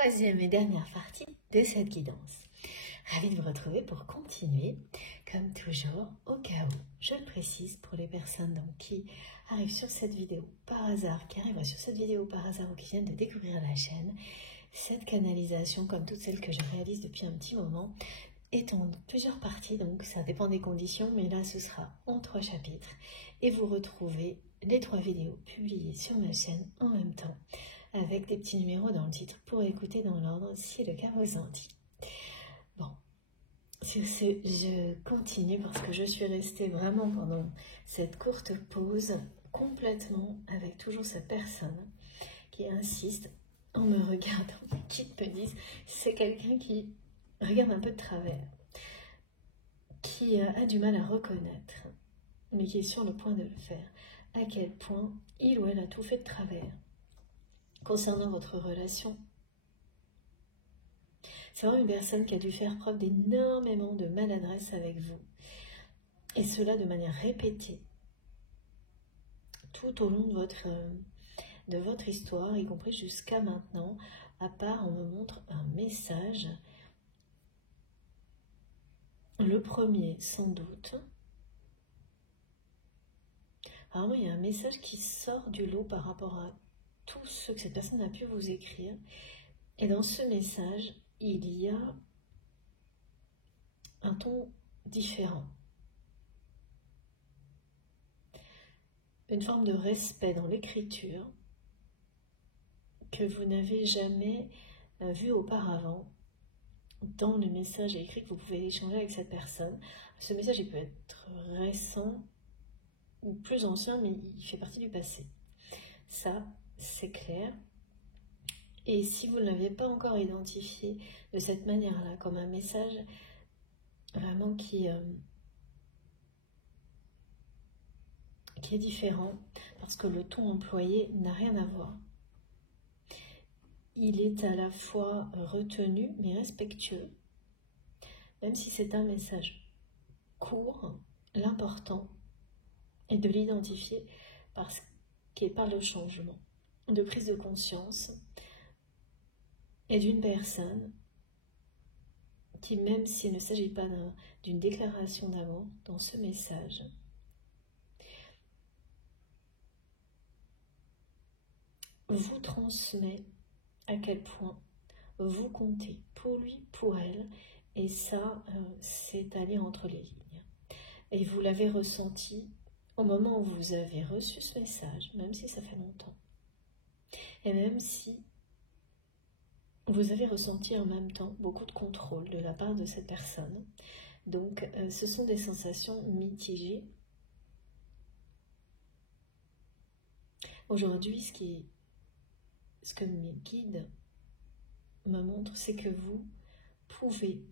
troisième et dernière partie de cette guidance. Ravie de vous retrouver pour continuer, comme toujours, au cas où, je le précise pour les personnes qui arrivent sur cette vidéo par hasard, ou qui viennent de découvrir la chaîne. Cette canalisation, comme toutes celles que je réalise depuis un petit moment, est en plusieurs parties, donc ça dépend des conditions, mais là ce sera en 3 chapitres et vous retrouvez les 3 vidéos publiées sur ma chaîne en même temps, avec des petits numéros dans le titre pour écouter dans l'ordre si le cas vous en dit. Bon, sur ce, je continue parce que je suis restée vraiment pendant cette courte pause complètement avec toujours cette personne qui insiste en me regardant, qui me disent c'est quelqu'un qui regarde un peu de travers, qui a du mal à reconnaître, mais qui est sur le point de le faire, à quel point il ou elle a tout fait de travers concernant votre relation. C'est vraiment une personne qui a dû faire preuve d'énormément de maladresse avec vous, et cela de manière répétée, tout au long de votre histoire, y compris jusqu'à maintenant, à part on me montre un message. Le premier, sans doute. Alors, il y a un message qui sort du lot par rapport à tout ce que cette personne a pu vous écrire. Et dans ce message, il y a un ton différent. Une forme de respect dans l'écriture que vous n'avez jamais vu auparavant. Dans le message écrit que vous pouvez échanger avec cette personne. Ce message il peut être récent ou plus ancien, mais il fait partie du passé. Ça, c'est clair. Et si vous ne l'avez pas encore identifié de cette manière-là, comme un message vraiment qui est différent, parce que le ton employé n'a rien à voir. Il est à la fois retenu, mais respectueux. Même si c'est un message court, l'important est de l'identifier parce qu'il parle de changement, de prise de conscience, et d'une personne qui, même s'il ne s'agit pas d'une déclaration d'amour dans ce message, vous transmet à quel point vous comptez pour lui, pour elle, et ça, c'est à lire entre les lignes. Et vous l'avez ressenti au moment où vous avez reçu ce message, même si ça fait longtemps, et même si vous avez ressenti en même temps beaucoup de contrôle de la part de cette personne. Donc, ce sont des sensations mitigées. Aujourd'hui, ce que mes guides me montrent, c'est que vous pouvez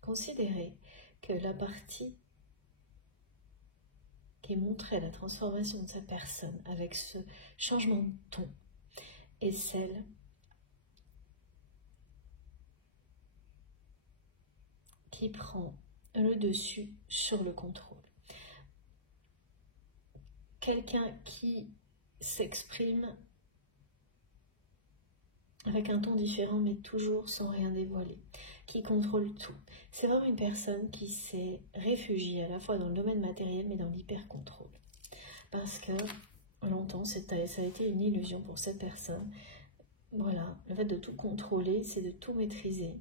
considérer que la partie qui montrait la transformation de cette personne avec ce changement de ton est celle qui prend le dessus sur le contrôle. Quelqu'un qui s'exprime avec un ton différent, mais toujours sans rien dévoiler, qui contrôle tout. C'est vraiment une personne qui s'est réfugiée à la fois dans le domaine matériel, mais dans l'hyper-contrôle. Parce que longtemps, ça a été une illusion pour cette personne. Voilà, le fait de tout contrôler, c'est de tout maîtriser.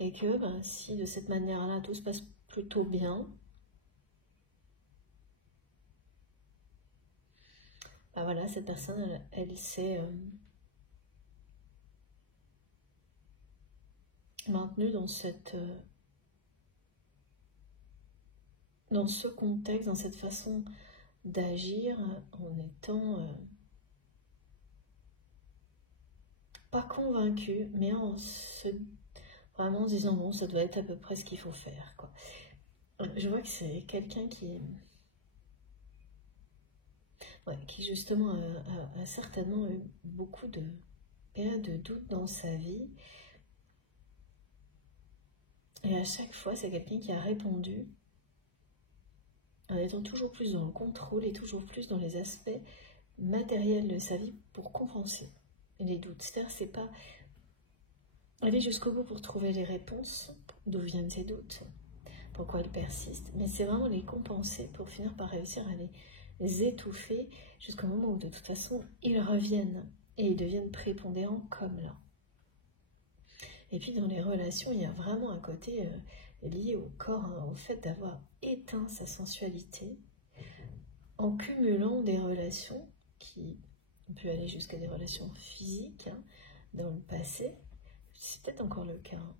Et que si de cette manière-là, tout se passe plutôt bien, voilà, cette personne, elle s'est maintenue dans ce contexte, dans cette façon d'agir, en étant pas convaincue, mais vraiment en se disant bon, ça doit être à peu près ce qu'il faut faire, quoi. Je vois que c'est quelqu'un qui justement a certainement eu beaucoup de périodes de doute dans sa vie. Et à chaque fois, c'est quelqu'un qui a répondu en étant toujours plus dans le contrôle et toujours plus dans les aspects matériels de sa vie pour compenser les doutes. C'est-à-dire, c'est pas aller jusqu'au bout pour trouver les réponses, d'où viennent ces doutes, pourquoi ils persistent, mais c'est vraiment les compenser pour finir par réussir à les étouffer jusqu'au moment où de toute façon ils reviennent et ils deviennent prépondérants comme là. Et puis dans les relations, il y a vraiment un côté lié au corps, hein, au fait d'avoir éteint sa sensualité en cumulant des relations qui peuvent aller jusqu'à des relations physiques hein, dans le passé, c'est peut-être encore le cas, hein,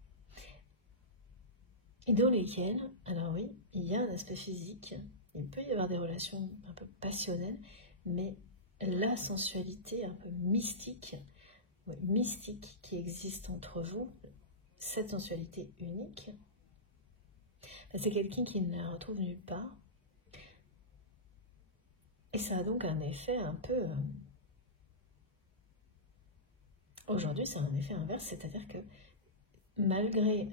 et dans lesquelles, alors oui, il y a un aspect physique, il peut y avoir des relations un peu passionnelles, mais la sensualité un peu mystique, oui, mystique qui existe entre vous, cette sensualité unique, c'est quelqu'un qui ne la retrouve nulle part, et ça a donc un effet un peu... Aujourd'hui, c'est un effet inverse, c'est-à-dire que malgré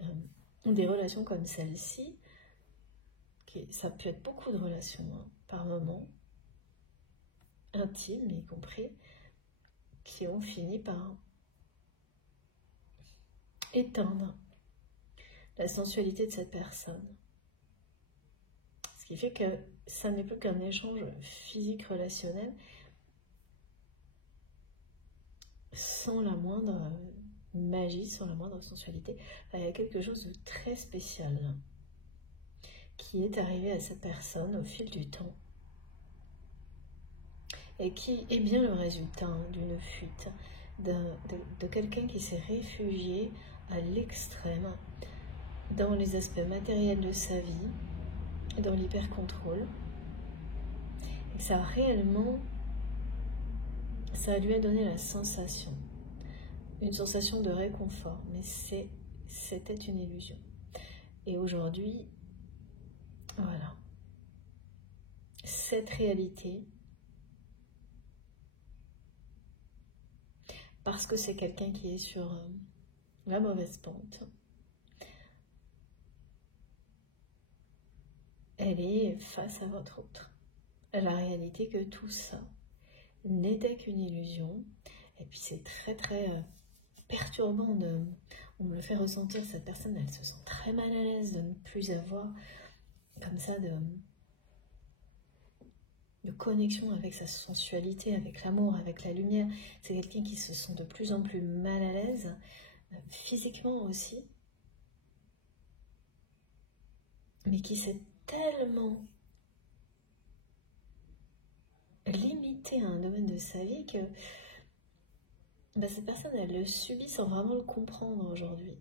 des relations comme celle-ci, ça peut être beaucoup de relations hein, par moment, intimes y compris, qui ont fini par éteindre la sensualité de cette personne. Ce qui fait que ça n'est plus qu'un échange physique relationnel sans la moindre magie, sans la moindre sensualité. Il y a quelque chose de très spécial là, qui est arrivé à cette personne au fil du temps et qui est bien le résultat hein, d'une fuite, de quelqu'un qui s'est réfugié à l'extrême dans les aspects matériels de sa vie, dans l'hyper-contrôle, et que ça lui a donné la sensation, une sensation de réconfort, mais c'était une illusion. Et aujourd'hui, voilà, cette réalité, parce que c'est quelqu'un qui est sur la mauvaise pente, elle est face à votre autre. La réalité que tout ça n'était qu'une illusion, et puis c'est très très perturbant, on me le fait ressentir, cette personne, elle se sent très mal à l'aise de ne plus avoir comme ça de connexion avec sa sensualité, avec l'amour, avec la lumière. C'est quelqu'un qui se sent de plus en plus mal à l'aise, physiquement aussi, mais qui s'est tellement limité à un domaine de sa vie que cette personne, elle le subit sans vraiment le comprendre aujourd'hui.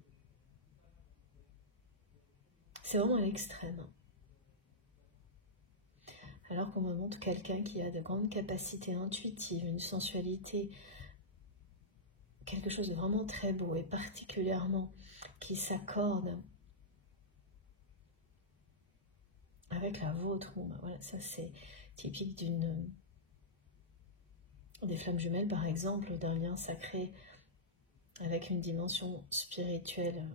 C'est vraiment à l'extrême. Alors qu'on me montre quelqu'un qui a de grandes capacités intuitives, une sensualité, quelque chose de vraiment très beau et particulièrement qui s'accorde avec la vôtre. Bon, voilà, ça c'est typique des flammes jumelles par exemple, d'un lien sacré avec une dimension spirituelle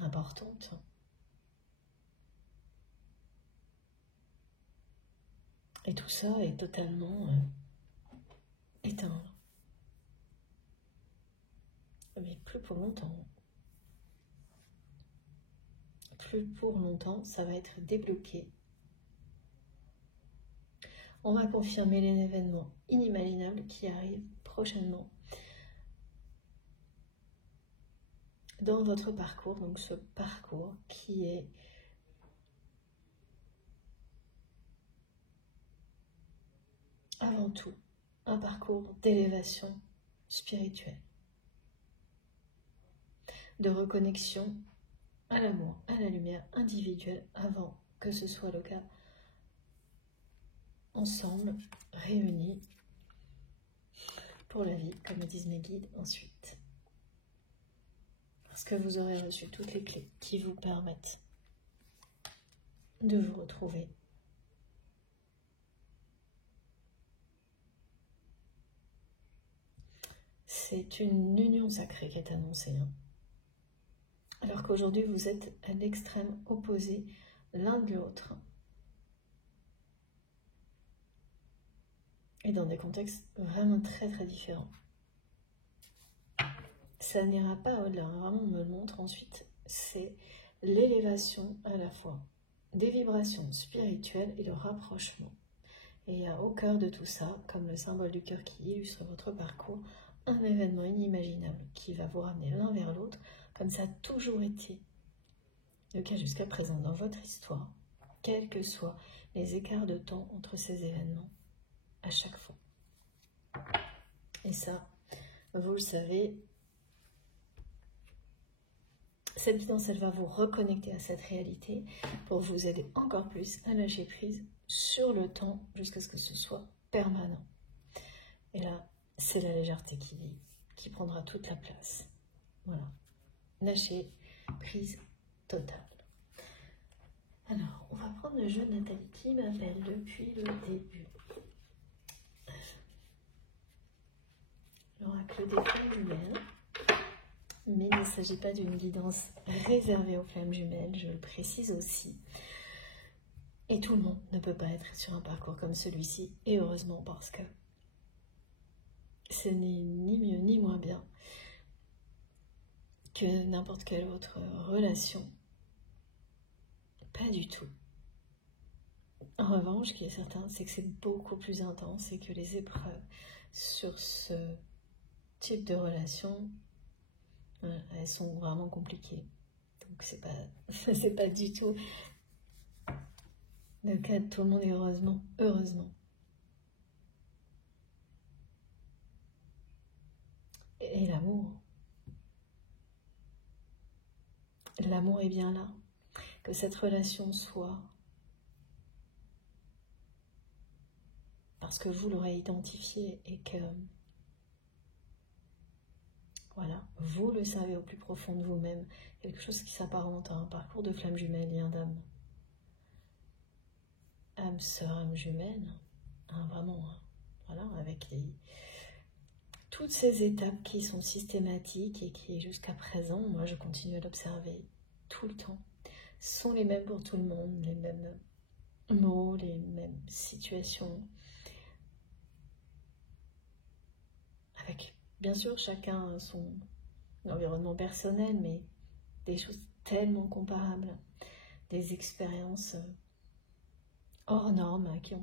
importante. Et tout ça est totalement éteint. Mais plus pour longtemps. Plus pour longtemps, ça va être débloqué. On va confirmer les événements inimaginables qui arrivent prochainement dans votre parcours. Donc ce parcours qui est avant tout un parcours d'élévation spirituelle, de reconnexion à l'amour, à la lumière individuelle avant que ce soit le cas ensemble, réunis pour la vie, comme disent mes guides ensuite. Parce que vous aurez reçu toutes les clés qui vous permettent de vous retrouver. C'est une union sacrée qui est annoncée. Alors qu'aujourd'hui, vous êtes à l'extrême opposé l'un de l'autre. et dans des contextes vraiment très très différents. Ça n'ira pas au-delà, hein. Vraiment on me le montre ensuite, c'est l'élévation à la fois des vibrations spirituelles et le rapprochement. Et il y a au cœur de tout ça, comme le symbole du cœur qui illustre votre parcours, un événement inimaginable qui va vous ramener l'un vers l'autre, comme ça a toujours été le cas jusqu'à présent dans votre histoire, quels que soient les écarts de temps entre ces événements, à chaque fois. Et ça, vous le savez, cette guidance, elle va vous reconnecter à cette réalité pour vous aider encore plus à lâcher prise sur le temps jusqu'à ce que ce soit permanent. Et là, c'est la légèreté qui prendra toute la place. Voilà. Lâcher prise totale. Alors, on va prendre le jeu de Nathalie qui m'appelle depuis le début. L'oracle des flammes jumelles. Mais il ne s'agit pas d'une guidance réservée aux flammes jumelles, je le précise aussi. Et tout le monde ne peut pas être sur un parcours comme celui-ci, et heureusement parce que ce n'est ni mieux ni moins bien que n'importe quelle autre relation. Pas du tout. En revanche, ce qui est certain, c'est que c'est beaucoup plus intense et que les épreuves sur ce type de relation, elles sont vraiment compliquées. Donc c'est pas du tout le cas de tout le monde, et heureusement. Et l'amour est bien là. Que cette relation soit, parce que vous l'aurez identifié et que, voilà, vous le savez au plus profond de vous-même, quelque chose qui s'apparente à un parcours de flamme jumelle, lien d'âme. Âme sœur, âme jumelle, hein, vraiment, hein, voilà, avec toutes ces étapes qui sont systématiques et qui, jusqu'à présent, moi je continue à l'observer tout le temps, sont les mêmes pour tout le monde, les mêmes mots, les mêmes situations, avec bien sûr chacun son environnement personnel, mais des choses tellement comparables, des expériences hors normes, à qui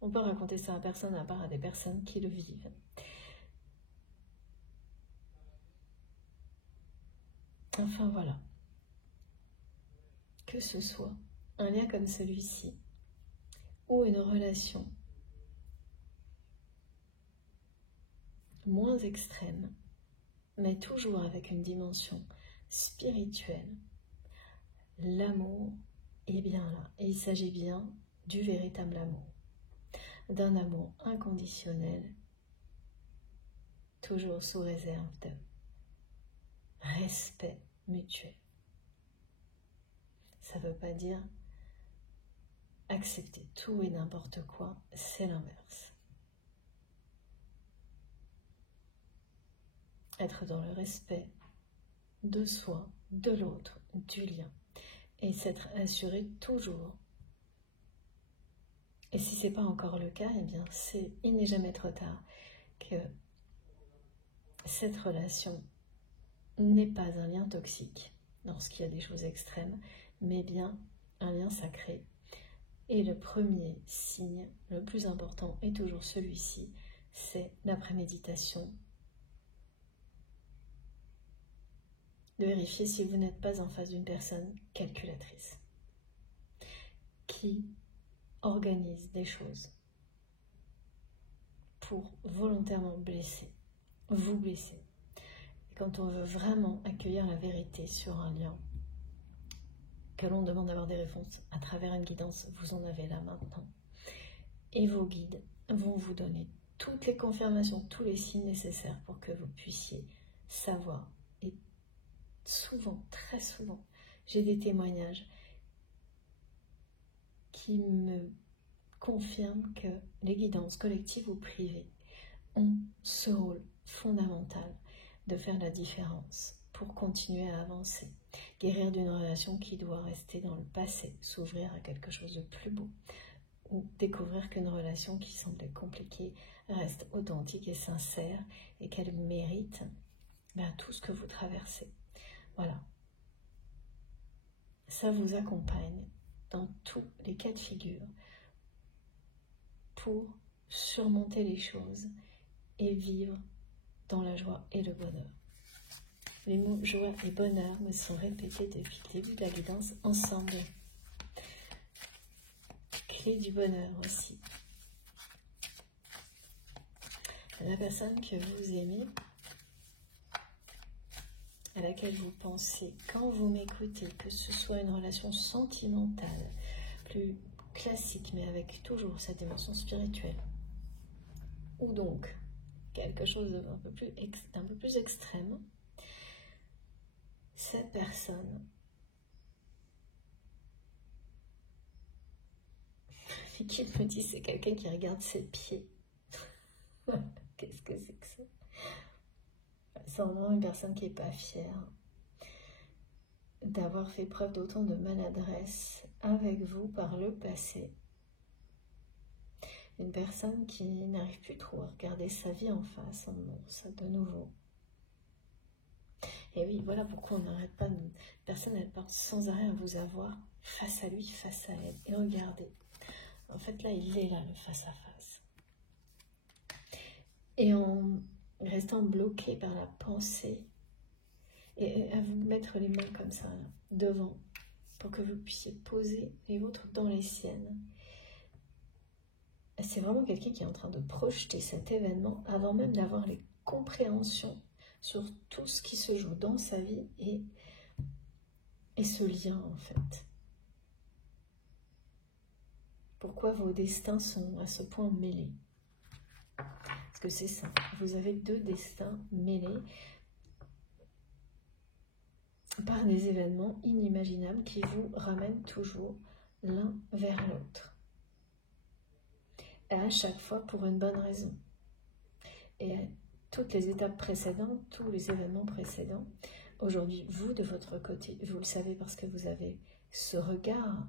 on peut raconter ça à personne à part à des personnes qui le vivent. Enfin voilà, que ce soit un lien comme celui-ci ou une relation moins extrême, mais toujours avec une dimension spirituelle, l'amour est bien là. Et il s'agit bien du véritable amour, d'un amour inconditionnel, toujours sous réserve de respect mutuel. Ça ne veut pas dire accepter tout et n'importe quoi, c'est l'inverse. Être dans le respect de soi, de l'autre, du lien, et s'être assuré toujours. Et si ce n'est pas encore le cas, eh bien il n'est jamais trop tard, que cette relation n'est pas un lien toxique lorsqu'il y a des choses extrêmes, mais bien un lien sacré. Et le premier signe, le plus important, est toujours celui-ci, c'est la préméditation. De vérifier si vous n'êtes pas en face d'une personne calculatrice, qui organise des choses pour volontairement blesser, vous blesser. Et quand on veut vraiment accueillir la vérité sur un lien, que l'on demande d'avoir des réponses à travers une guidance, vous en avez là maintenant. Et vos guides vont vous donner toutes les confirmations, tous les signes nécessaires pour que vous puissiez savoir. Et souvent, très souvent, j'ai des témoignages qui me confirment que les guidances collectives ou privées ont ce rôle fondamental de faire la différence pour continuer à avancer, guérir d'une relation qui doit rester dans le passé, s'ouvrir à quelque chose de plus beau, ou découvrir qu'une relation qui semblait compliquée reste authentique et sincère et qu'elle mérite tout ce que vous traversez. Voilà. Ça vous accompagne dans tous les cas de figure pour surmonter les choses et vivre dans la joie et le bonheur. Les mots joie et bonheur me sont répétés depuis le début de la guidance ensemble. Clé du bonheur aussi. La personne que vous aimez, à laquelle vous pensez quand vous m'écoutez, que ce soit une relation sentimentale, plus classique, mais avec toujours cette dimension spirituelle, ou donc quelque chose d'un peu plus extrême, cette personne qui me dit c'est quelqu'un qui regarde ses pieds. Qu'est-ce que c'est que ça? C'est vraiment une personne qui n'est pas fière d'avoir fait preuve d'autant de maladresse avec vous par le passé. Une personne qui n'arrive plus trop à regarder sa vie en face, en ça de nouveau. Et oui, voilà pourquoi on n'arrête pas. Une personne, elle pense sans arrêt à vous avoir face à lui, face à elle. Et regardez, en fait là, il est là, le face à face. Et en restant bloqué par la pensée, et à vous mettre les mains comme ça, là, devant, pour que vous puissiez poser les vôtres dans les siennes. C'est vraiment quelqu'un qui est en train de projeter cet événement avant même d'avoir les compréhensions sur tout ce qui se joue dans sa vie et ce lien en fait. Pourquoi vos destins sont à ce point mêlés? Parce que c'est ça, vous avez deux destins mêlés par des événements inimaginables qui vous ramènent toujours l'un vers l'autre. Et à chaque fois pour une bonne raison. Et à toutes les étapes précédentes, tous les événements précédents, aujourd'hui, vous de votre côté, vous le savez parce que vous avez ce regard.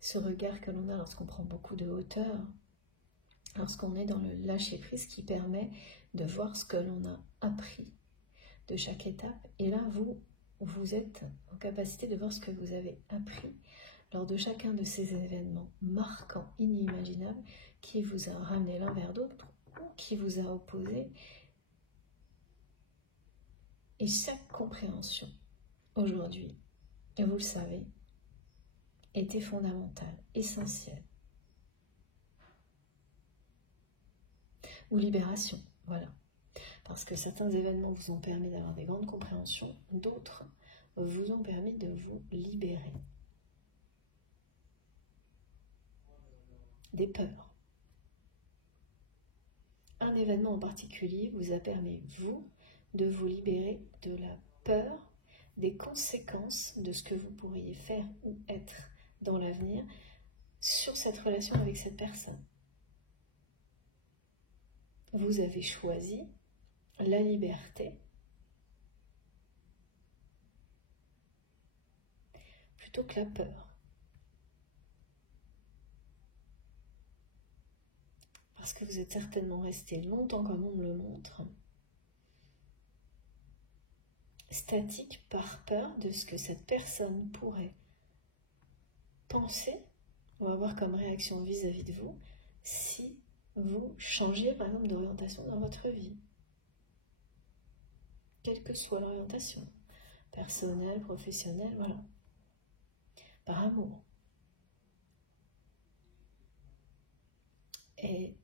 Ce regard que l'on a lorsqu'on prend beaucoup de hauteur, lorsqu'on est dans le lâcher-prise qui permet de voir ce que l'on a appris de chaque étape. Et là, vous êtes en capacité de voir ce que vous avez appris lors de chacun de ces événements marquants, inimaginables, qui vous a ramené l'un vers l'autre ou qui vous a opposé. Et chaque compréhension, aujourd'hui, et vous le savez, était fondamentale, essentielle. Ou libération, voilà. Parce que certains événements vous ont permis d'avoir des grandes compréhensions, d'autres vous ont permis de vous libérer des peurs. Un événement en particulier vous a permis, vous, de vous libérer de la peur, des conséquences de ce que vous pourriez faire ou être dans l'avenir sur cette relation avec cette personne. Vous avez choisi la liberté plutôt que la peur. Parce que vous êtes certainement resté longtemps, comme on me le montre, statique par peur de ce que cette personne pourrait penser ou avoir comme réaction vis-à-vis de vous si vous changiez par exemple d'orientation dans votre vie. Quelle que soit l'orientation, personnelle, professionnelle, voilà. Par amour. Et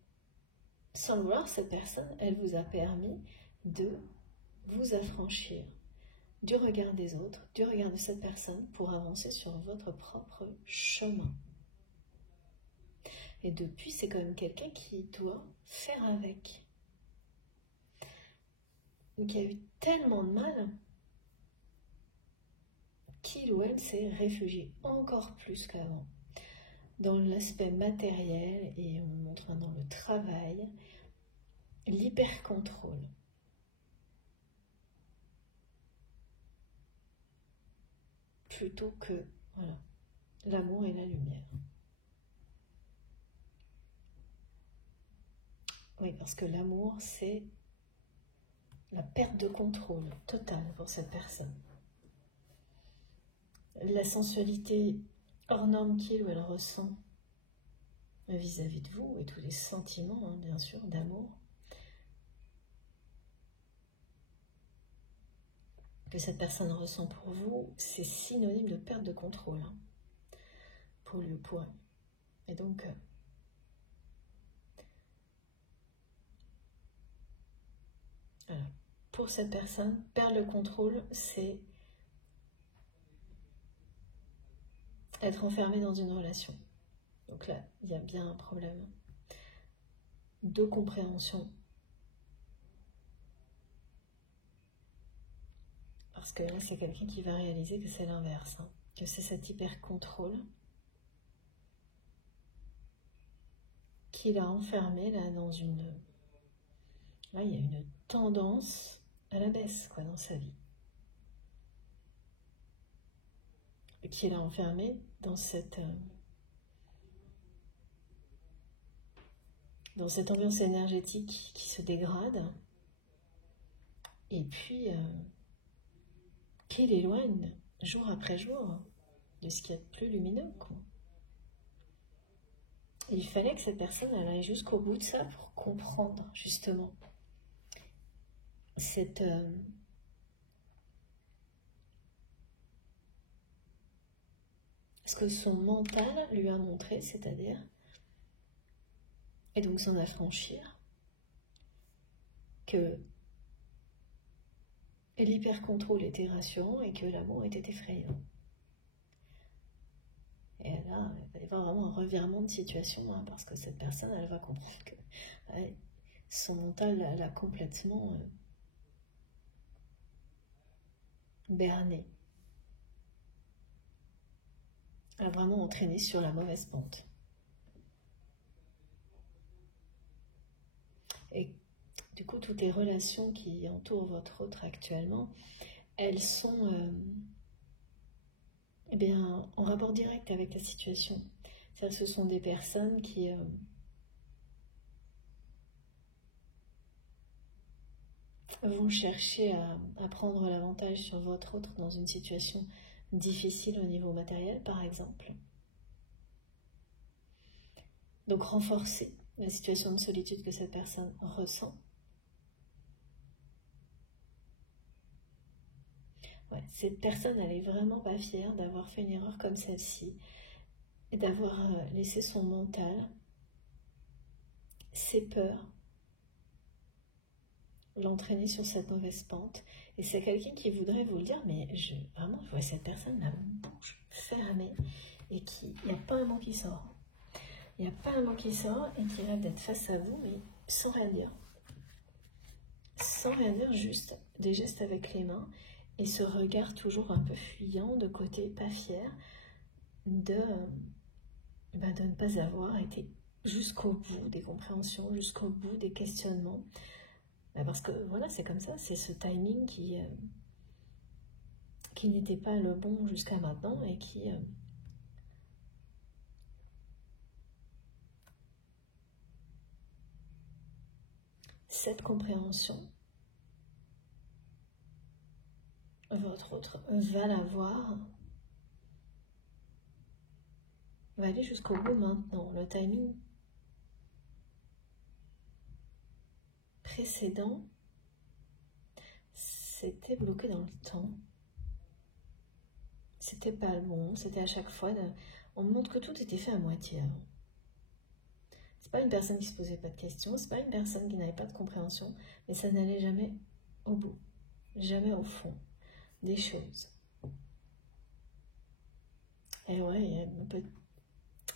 sans le vouloir, cette personne, elle vous a permis de vous affranchir du regard des autres, du regard de cette personne pour avancer sur votre propre chemin. Et depuis, c'est quand même quelqu'un qui doit faire avec. Qui a eu tellement de mal qu'il ou elle s'est réfugié encore plus qu'avant dans l'aspect matériel et on montre dans le travail, plutôt que voilà, l'amour et la lumière. Oui, parce que l'amour, c'est la perte de contrôle totale pour cette personne. La sensualité hors norme qu'il ou elle ressent vis-à-vis de vous et tous les sentiments, hein, bien sûr, d'amour, que cette personne ressent pour vous, c'est synonyme de perte de contrôle, hein, pour lui ou pour elle. Et donc, voilà. Pour cette personne, perdre le contrôle, c'est être enfermé dans une relation. Donc là, il y a bien un problème de compréhension. Parce que là, c'est quelqu'un qui va réaliser que c'est l'inverse, hein, que c'est cet hyper-contrôle qui l'a enfermé là dans une... Là, il y a une tendance à la baisse, quoi, dans sa vie. Et qui l'a enfermé dans cette ambiance énergétique qui se dégrade et puis qui l'éloigne jour après jour de ce qu'il y a de plus lumineux, quoi. Et il fallait que cette personne elle aille jusqu'au bout de ça pour comprendre justement cette ce que son mental lui a montré, c'est-à-dire, et donc s'en affranchir, que l'hyper-contrôle était rassurant et que l'amour était effrayant. Et là, il va y avoir vraiment un revirement de situation, hein, parce que cette personne, elle va comprendre que son mental l'a complètement berné. Elle a vraiment entraîné sur la mauvaise pente. Et du coup, toutes les relations qui entourent votre autre actuellement, elles sont eh bien, en rapport direct avec la situation. C'est-à-dire que ce sont des personnes qui vont chercher à prendre l'avantage sur votre autre dans une situation difficile au niveau matériel, par exemple. Donc renforcer la situation de solitude que cette personne ressent. Ouais, cette personne, elle est vraiment pas fière d'avoir fait une erreur comme celle-ci et d'avoir laissé son mental, ses peurs, l'entraîner sur cette mauvaise pente. Et c'est quelqu'un qui voudrait vous le dire, mais vraiment, je vois cette personne la bouche fermée et il n'y a pas un mot qui sort. Il n'y a pas un mot qui sort et qui rêve d'être face à vous, mais sans rien dire. Sans rien dire, juste des gestes avec les mains et ce regard toujours un peu fuyant, de côté, pas fier, de ne pas avoir été jusqu'au bout des compréhensions, jusqu'au bout des questionnements. Parce que voilà, c'est comme ça, c'est ce timing qui n'était pas le bon jusqu'à maintenant et qui cette compréhension, votre autre va l'avoir, va aller jusqu'au bout maintenant. Le timing précédent, c'était bloqué dans le temps. C'était pas le bon, c'était à chaque fois, on me montre que tout était fait à moitié avant. C'est pas une personne qui se posait pas de questions, c'est pas une personne qui n'avait pas de compréhension, mais ça n'allait jamais au bout, jamais au fond des choses. Et ouais, il y a un peu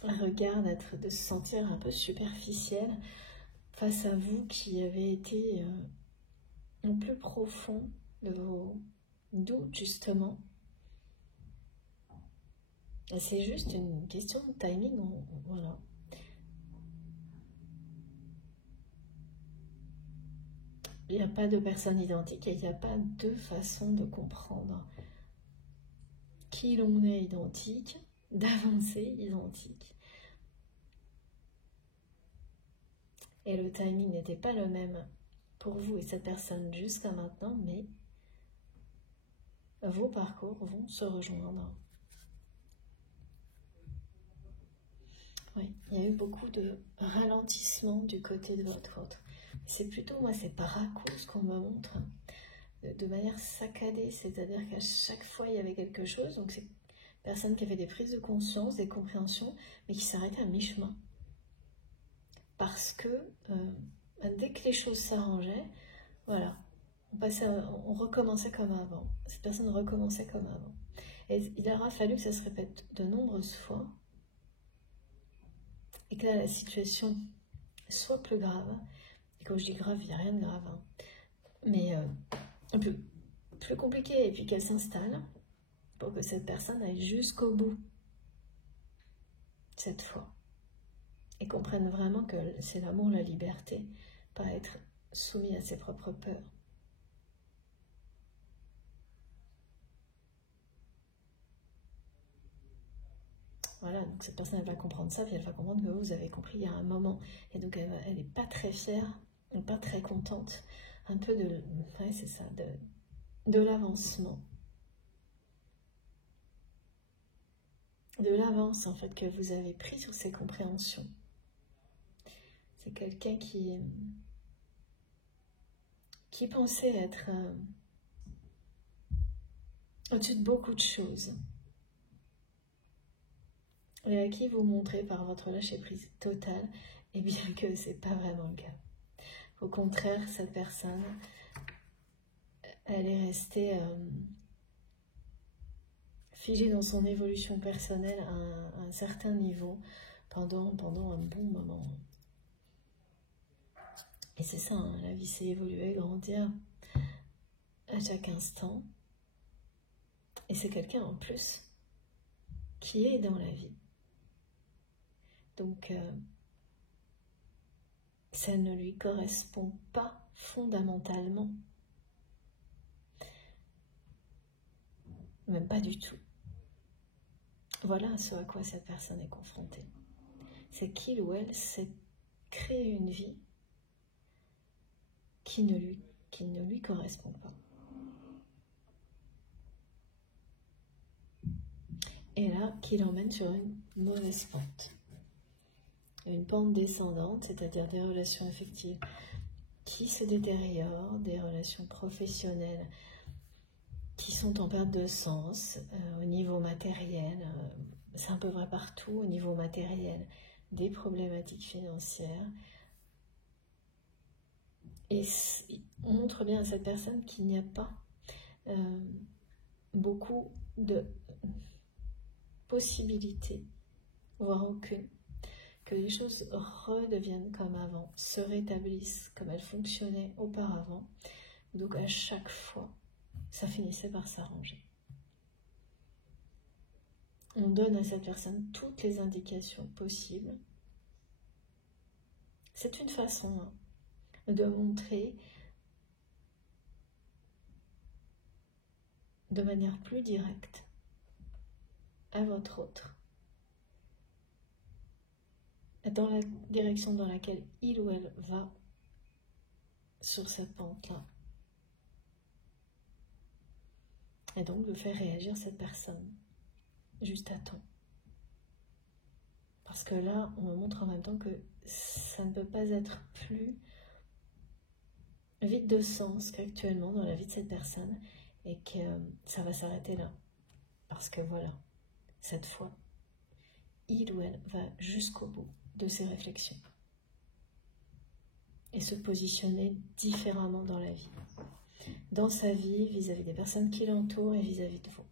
un regard de se sentir un peu superficiel face à vous qui avez été au plus profond de vos doutes, justement. C'est juste une question de timing, voilà. Il n'y a pas de personne identique et il n'y a pas deux façons de comprendre qui l'on est identique, d'avancer identique. Et le timing n'était pas le même pour vous et cette personne jusqu'à maintenant, mais vos parcours vont se rejoindre. Oui, il y a eu beaucoup de ralentissement du côté de votre autre. C'est plutôt, moi, c'est par à-cause qu'on me montre de manière saccadée, c'est-à-dire qu'à chaque fois, il y avait quelque chose. Donc, c'est une personne qui avait des prises de conscience, des compréhensions, mais qui s'arrêtait à mi-chemin. Parce que dès que les choses s'arrangeaient, voilà, on recommençait comme avant. Cette personne recommençait comme avant. Et il aura fallu que ça se répète de nombreuses fois et que là, la situation soit plus grave. Et quand je dis grave, il n'y a rien de grave, hein. Mais un peu plus compliqué, et puis qu'elle s'installe pour que cette personne aille jusqu'au bout cette fois. Et comprenne vraiment que c'est l'amour, la liberté, pas être soumis à ses propres peurs. Voilà, donc cette personne, elle va comprendre ça, puis elle va comprendre que vous avez compris il y a un moment. Et donc elle n'est pas très fière, elle n'est pas très contente. Un peu de, ouais, c'est ça, de l'avancement. De l'avance, en fait, que vous avez pris sur ces compréhensions. C'est quelqu'un qui pensait être au-dessus de beaucoup de choses. Et à qui vous montrez par votre lâcher-prise totale, et bien que ce n'est pas vraiment le cas. Au contraire, cette personne, elle est restée figée dans son évolution personnelle à un certain niveau pendant un bon moment. Et c'est ça, hein, la vie, c'est évoluer, grandir à chaque instant. Et c'est quelqu'un en plus qui est dans la vie. Donc, ça ne lui correspond pas fondamentalement. Même pas du tout. Voilà ce à quoi cette personne est confrontée. C'est qu'il ou elle s'est créé une vie qui ne lui correspond pas. Et là, qui l'emmène sur une mauvaise pente. Une pente descendante, c'est-à-dire des relations affectives qui se détériorent, des relations professionnelles qui sont en perte de sens au niveau matériel. C'est un peu vrai partout, au niveau matériel, des problématiques financières. Et on montre bien à cette personne qu'il n'y a pas beaucoup de possibilités, voire aucune, que les choses redeviennent comme avant, se rétablissent comme elles fonctionnaient auparavant. Donc à chaque fois, ça finissait par s'arranger. On donne à cette personne toutes les indications possibles. C'est une façon de montrer de manière plus directe à votre autre dans la direction dans laquelle il ou elle va sur cette pente-là. Et donc de faire réagir cette personne juste à temps. Parce que là, on me montre en même temps que ça ne peut pas être plus vide de sens qu'actuellement dans la vie de cette personne et que ça va s'arrêter là. Parce que voilà, cette fois, il ou elle va jusqu'au bout de ses réflexions et se positionner différemment dans la vie, dans sa vie, vis-à-vis des personnes qui l'entourent et vis-à-vis de vous.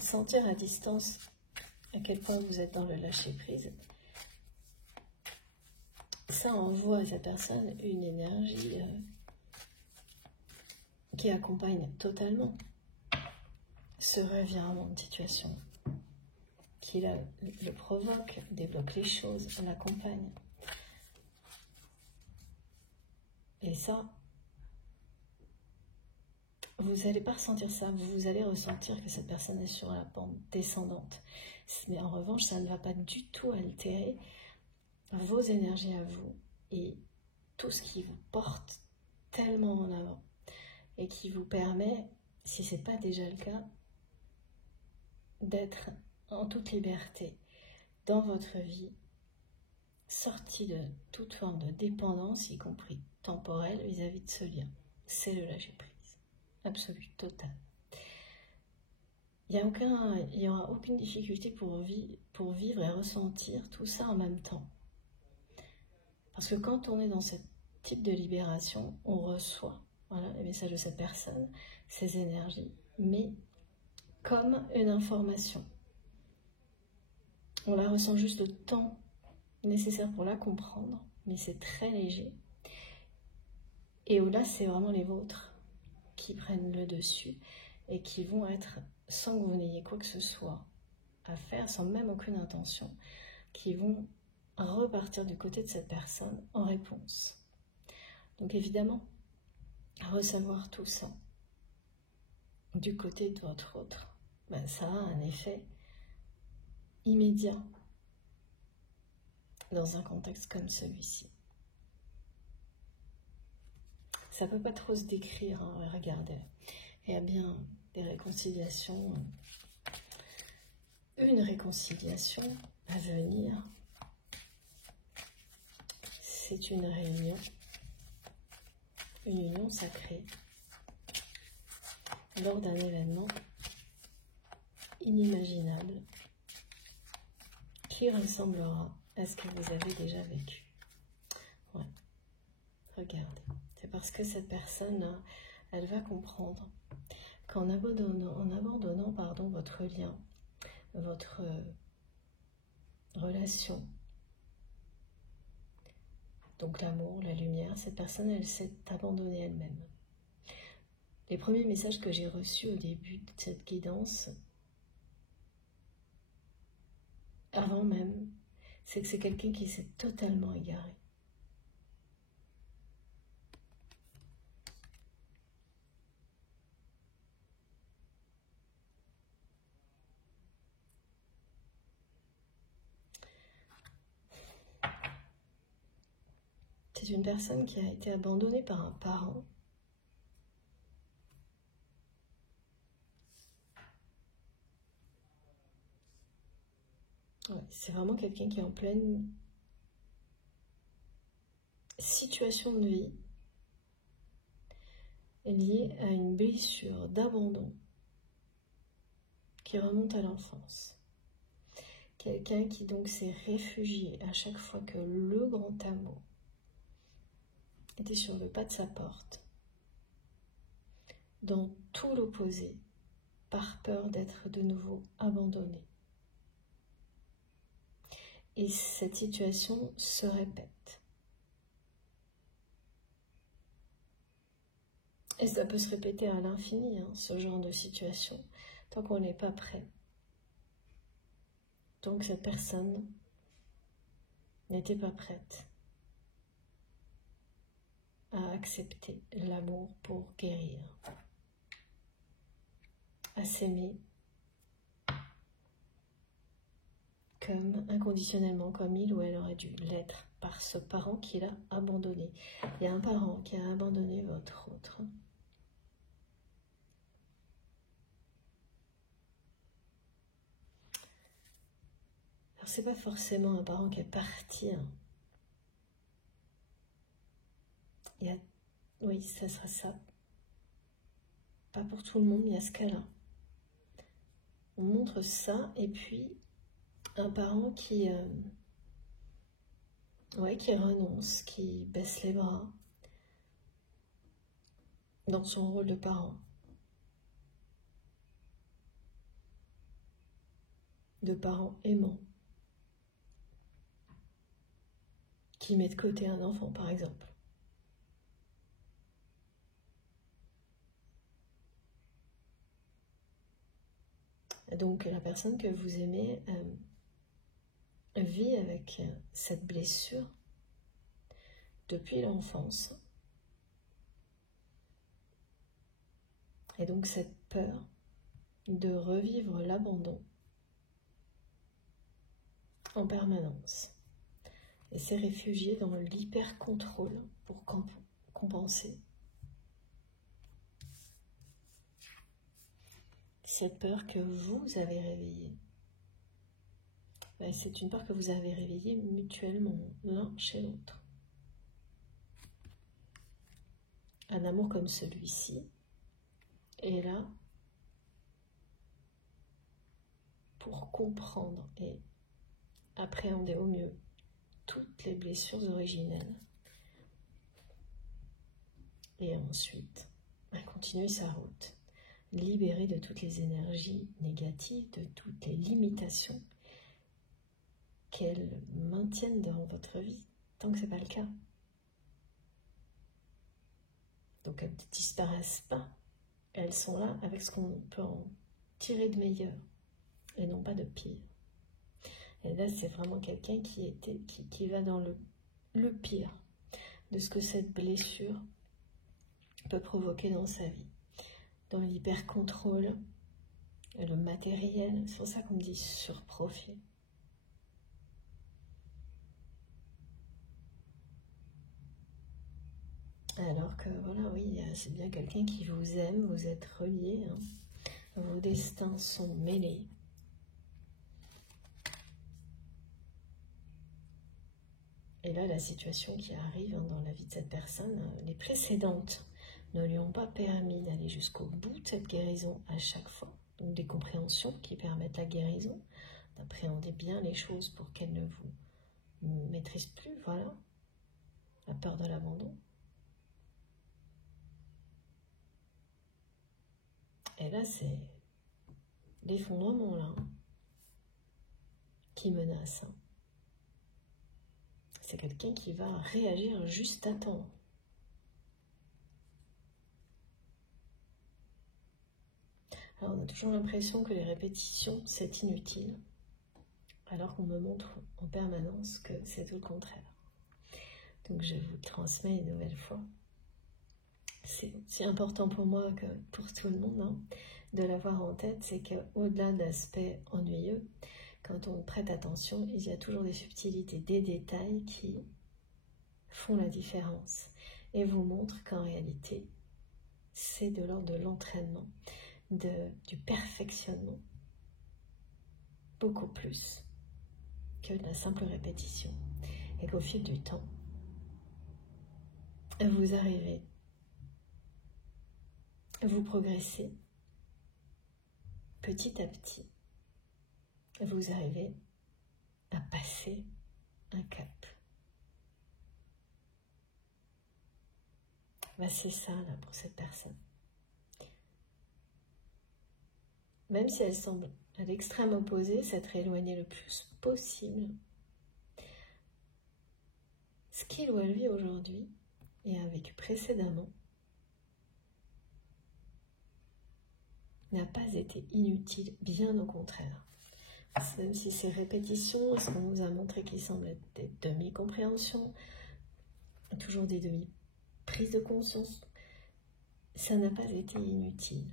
Sentir à distance à quel point vous êtes dans le lâcher-prise, ça envoie à cette personne une énergie qui accompagne totalement ce revirement de situation, qui le provoque, débloque les choses, l'accompagne. Et ça, vous n'allez pas ressentir ça, vous allez ressentir que cette personne est sur la pente descendante. Mais en revanche, ça ne va pas du tout altérer vos énergies à vous et tout ce qui vous porte tellement en avant et qui vous permet, si ce n'est pas déjà le cas, d'être en toute liberté dans votre vie, sorti de toute forme de dépendance, y compris temporelle, vis-à-vis de ce lien. C'est le lâcher-prise, absolu, total. Il n'y aura aucune difficulté pour vivre et ressentir tout ça en même temps. Parce que quand on est dans ce type de libération, on reçoit les messages de cette personne, ses énergies, mais comme une information. On la ressent juste le temps nécessaire pour la comprendre, mais c'est très léger. Et au-delà, c'est vraiment les vôtres qui prennent le dessus et qui vont être, sans que vous n'ayez quoi que ce soit à faire, sans même aucune intention, qui vont repartir du côté de cette personne en réponse. Donc évidemment, recevoir tout ça du côté de votre autre, ça a un effet immédiat dans un contexte comme celui-ci. Ça ne peut pas trop se décrire, hein, regardez. Il y a bien des réconciliations, une réconciliation à venir. C'est une réunion, une union sacrée lors d'un événement inimaginable qui ressemblera à ce que vous avez déjà vécu. Ouais. Regardez, c'est parce que cette personne, elle va comprendre qu'en abandonnant votre lien, votre relation, donc l'amour, la lumière, cette personne, elle s'est abandonnée elle-même. Les premiers messages que j'ai reçus au début de cette guidance, avant même, c'est que c'est quelqu'un qui s'est totalement égaré. C'est une personne qui a été abandonnée par un parent. Ouais, c'est vraiment quelqu'un qui est en pleine situation de vie liée à une blessure d'abandon qui remonte à l'enfance. Quelqu'un qui donc s'est réfugié à chaque fois que le grand amour était sur le pas de sa porte, dans tout l'opposé, par peur d'être de nouveau abandonné. Et cette situation se répète. Et ça peut se répéter à l'infini, hein, ce genre de situation, tant qu'on n'est pas prêt. Donc cette personne n'était pas prête à accepter l'amour pour guérir, à s'aimer comme inconditionnellement, comme il ou elle aurait dû l'être par ce parent qui l'a abandonné. Il y a un parent qui a abandonné votre autre. Alors c'est pas forcément un parent qui est parti. Hein. Oui, ça sera ça. Pas pour tout le monde, il y a ce cas-là. On montre ça, et puis un parent qui renonce, qui baisse les bras dans son rôle de parent. De parent aimant. Qui met de côté un enfant, par exemple. Donc la personne que vous aimez vit avec cette blessure depuis l'enfance. Et donc cette peur de revivre l'abandon en permanence. Et s'est réfugié dans l'hyper-contrôle pour compenser cette peur que vous avez réveillée. C'est une peur que vous avez réveillée mutuellement, l'un chez l'autre. Un amour comme celui-ci est là pour comprendre et appréhender au mieux toutes les blessures originelles et ensuite continuer sa route, libéré de toutes les énergies négatives, de toutes les limitations qu'elles maintiennent dans votre vie, tant que ce n'est pas le cas. Donc elles ne disparaissent pas, elles sont là avec ce qu'on peut en tirer de meilleur et non pas de pire. Et là, c'est vraiment quelqu'un qui va dans le pire de ce que cette blessure peut provoquer dans sa vie. Dans l'hyper-contrôle, le matériel, c'est pour ça qu'on me dit surprofit. Alors que voilà, oui, c'est bien quelqu'un qui vous aime, vous êtes reliés, hein. Vos destins sont mêlés. Et là, la situation qui arrive dans la vie de cette personne, les précédentes ne lui ont pas permis d'aller jusqu'au bout de cette guérison à chaque fois. Donc des compréhensions qui permettent la guérison, d'appréhender bien les choses pour qu'elle ne vous maîtrise plus, voilà. La peur de l'abandon. Et là, c'est l'effondrement, là, qui menace. C'est quelqu'un qui va réagir juste à temps. Alors, on a toujours l'impression que les répétitions, c'est inutile, alors qu'on me montre en permanence que c'est tout le contraire. Donc, je vous le transmets une nouvelle fois. C'est important pour moi, que pour tout le monde, hein, de l'avoir en tête, c'est qu'au-delà de l'aspect ennuyeux, quand on prête attention, il y a toujours des subtilités, des détails qui font la différence et vous montrent qu'en réalité, c'est de l'ordre de l'entraînement, du perfectionnement, beaucoup plus que de la simple répétition. Et qu'au fil du temps, vous arrivez, vous progressez petit à petit, vous arrivez à passer un cap. C'est ça là pour cette personne. Même si elle semble à l'extrême opposé, s'être éloignée le plus possible, ce qu'il ou elle vit aujourd'hui et a vécu précédemment n'a pas été inutile, bien au contraire. Même si ces répétitions, ce qu'on nous a montré qui semblent être des demi-compréhensions, toujours des demi-prises de conscience, ça n'a pas été inutile.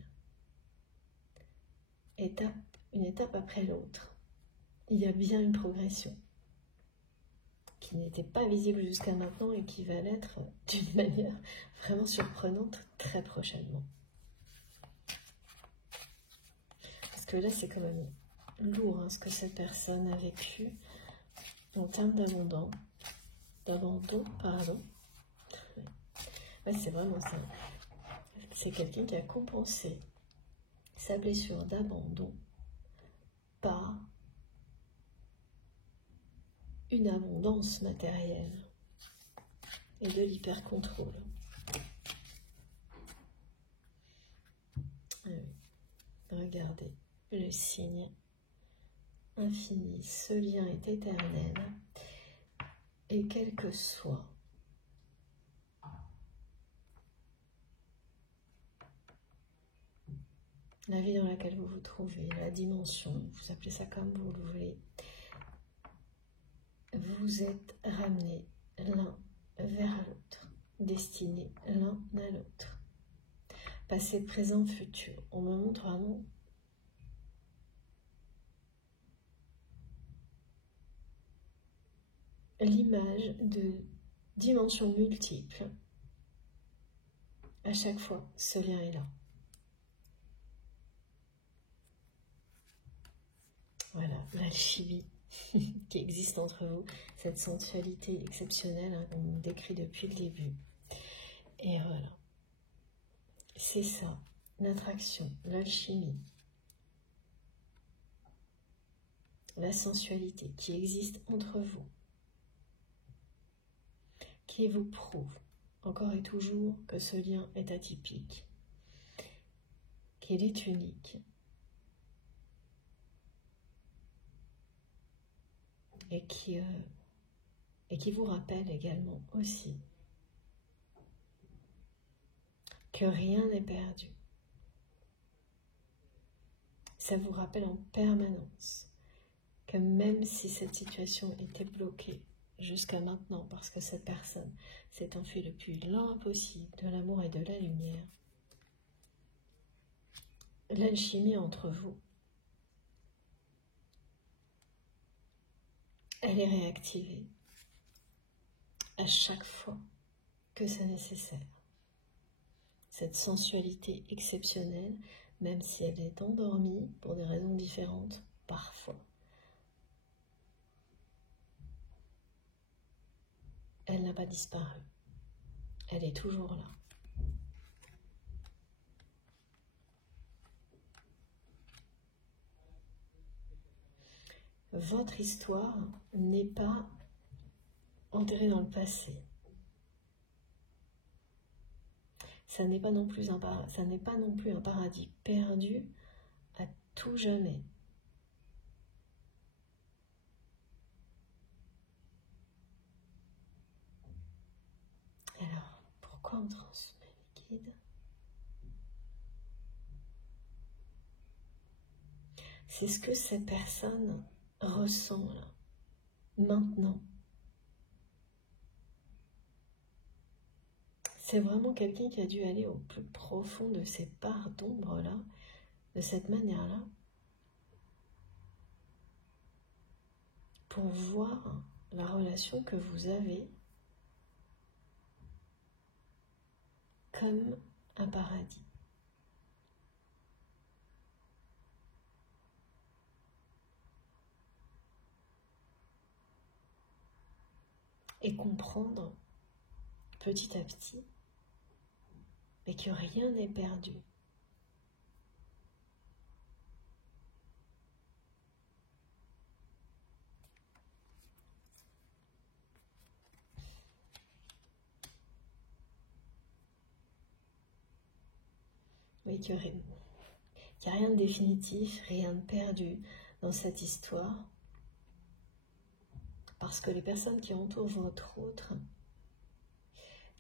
Une étape après l'autre, il y a bien une progression qui n'était pas visible jusqu'à maintenant et qui va l'être d'une manière vraiment surprenante très prochainement. Parce que là, c'est quand même lourd, hein, ce que cette personne a vécu en termes d'abandon, pardon. Ouais, c'est vraiment ça. C'est quelqu'un qui a compensé sa blessure d'abandon par une abondance matérielle et de l'hyper-contrôle. Regardez, le signe infini, ce lien est éternel, et quel que soit la vie dans laquelle vous vous trouvez, la dimension, vous appelez ça comme vous le voulez, vous êtes ramenés l'un vers l'autre, destinés l'un à l'autre, passé, présent, futur. On me montre vraiment l'image de dimensions multiples. À chaque fois, ce lien est là. Voilà, l'alchimie qui existe entre vous, cette sensualité exceptionnelle hein, qu'on décrit depuis le début. Et voilà, c'est ça, l'attraction, l'alchimie, la sensualité qui existe entre vous, qui vous prouve encore et toujours que ce lien est atypique, qu'il est unique, et qui vous rappelle également aussi que rien n'est perdu. Ça vous rappelle en permanence que même si cette situation était bloquée jusqu'à maintenant parce que cette personne s'est enfuie le plus loin possible de l'amour et de la lumière, l'alchimie entre vous, elle est réactivée à chaque fois que c'est nécessaire. Cette sensualité exceptionnelle, même si elle est endormie pour des raisons différentes, parfois, elle n'a pas disparu. Elle est toujours là. Votre histoire n'est pas enterrée dans le passé. Ça n'est pas non plus un paradis perdu à tout jamais. Alors, pourquoi on transmet les guides? C'est ce que cette personne ressent là, maintenant. C'est vraiment quelqu'un qui a dû aller au plus profond de ces parts d'ombre là, de cette manière-là, pour voir la relation que vous avez comme un paradis. Et comprendre petit à petit, mais que rien n'est perdu. Oui, qu'il n'y a rien de définitif, rien de perdu dans cette histoire. Parce que les personnes qui entourent votre autre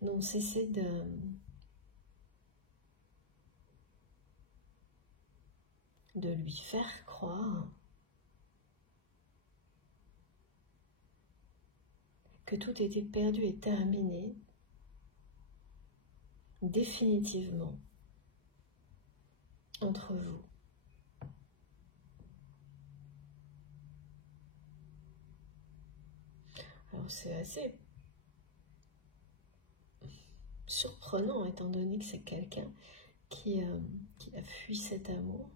n'ont cessé de lui faire croire que tout était perdu et terminé définitivement entre vous. Alors c'est assez surprenant étant donné que c'est quelqu'un qui a fui cet amour.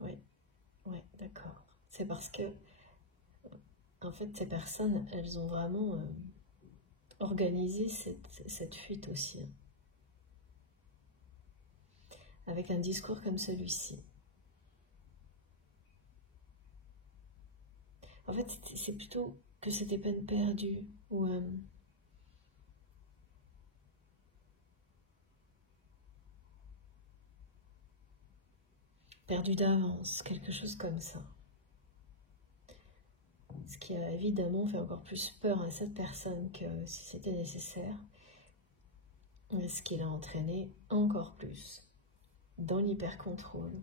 Oui, d'accord. C'est parce que, en fait, ces personnes, elles ont vraiment organisé cette fuite aussi. Hein, avec un discours comme celui-ci. En fait, c'est plutôt que c'était peine perdue, ou perdu d'avance, quelque chose comme ça. Ce qui a évidemment fait encore plus peur à cette personne que si c'était nécessaire, et ce qui l'a entraîné encore plus dans l'hyper-contrôle.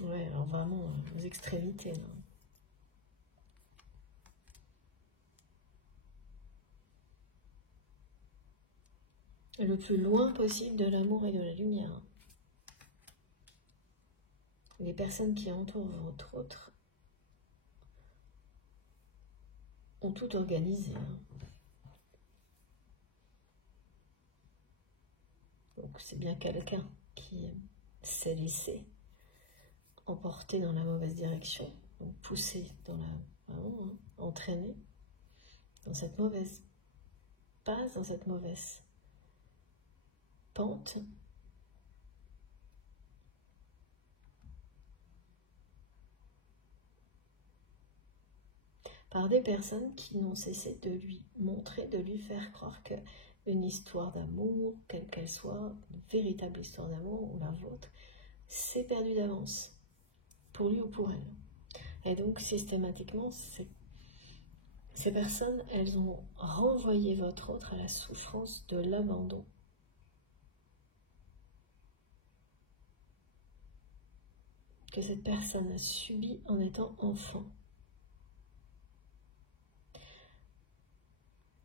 Ouais, alors vraiment aux extrémités là. le plus loin possible de l'amour et de la lumière. Les personnes qui entourent votre autre ont tout organisé. Donc c'est bien quelqu'un qui s'est laissé emporter dans la mauvaise direction, donc poussé dans la... Vraiment, entraîné dans cette mauvaise passe, dans cette mauvaise pente. Par des personnes qui n'ont cessé de lui montrer, de lui faire croire que une histoire d'amour, quelle qu'elle soit, une véritable histoire d'amour ou la vôtre, c'est perdu d'avance, pour lui ou pour elle. Et donc, systématiquement, ces personnes, elles ont renvoyé votre autre à la souffrance de l'abandon. Que cette personne a subi en étant enfant.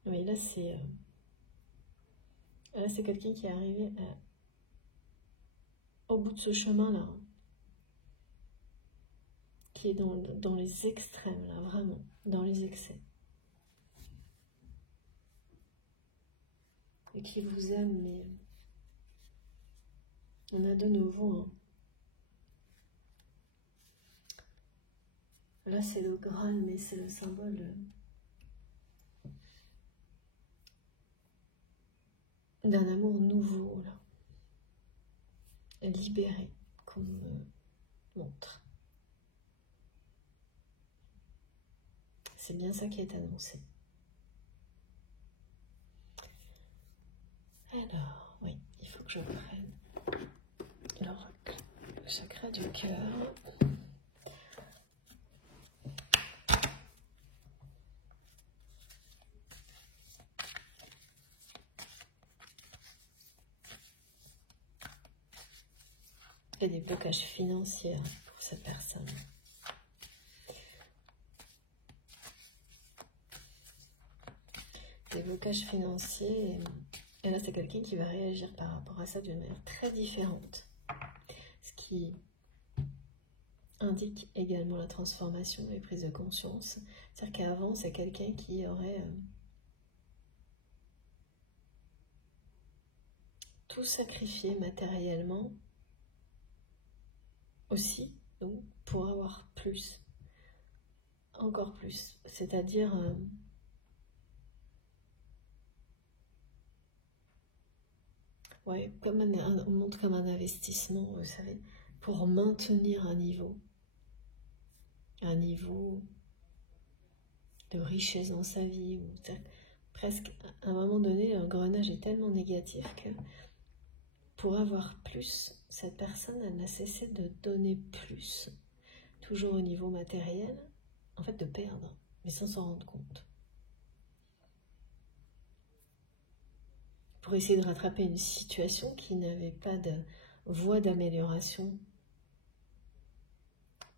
Oui, là, c'est quelqu'un qui est arrivé au bout de ce chemin-là. Qui est dans les extrêmes, là, vraiment, dans les excès. Et qui vous aime, mais on a de nouveau... Là, c'est le Graal, mais c'est le symbole d'un amour nouveau, là, libéré, qu'on me montre. C'est bien ça qui est annoncé. Alors, oui, il faut que je prenne le chakra du cœur. Et des blocages financiers pour cette personne. Des blocages financiers, et là c'est quelqu'un qui va réagir par rapport à ça d'une manière très différente. Ce qui indique également la transformation et prise de conscience. C'est-à-dire qu'avant c'est quelqu'un qui aurait tout sacrifié matériellement aussi, donc pour avoir plus, encore plus, c'est-à-dire ouais, comme on montre comme un investissement, vous savez, pour maintenir un niveau de richesse dans sa vie, ou presque à un moment donné, l'engrenage est tellement négatif que pour avoir plus, cette personne, elle n'a cessé de donner plus, toujours au niveau matériel, en fait de perdre, mais sans s'en rendre compte. Pour essayer de rattraper une situation qui n'avait pas de voie d'amélioration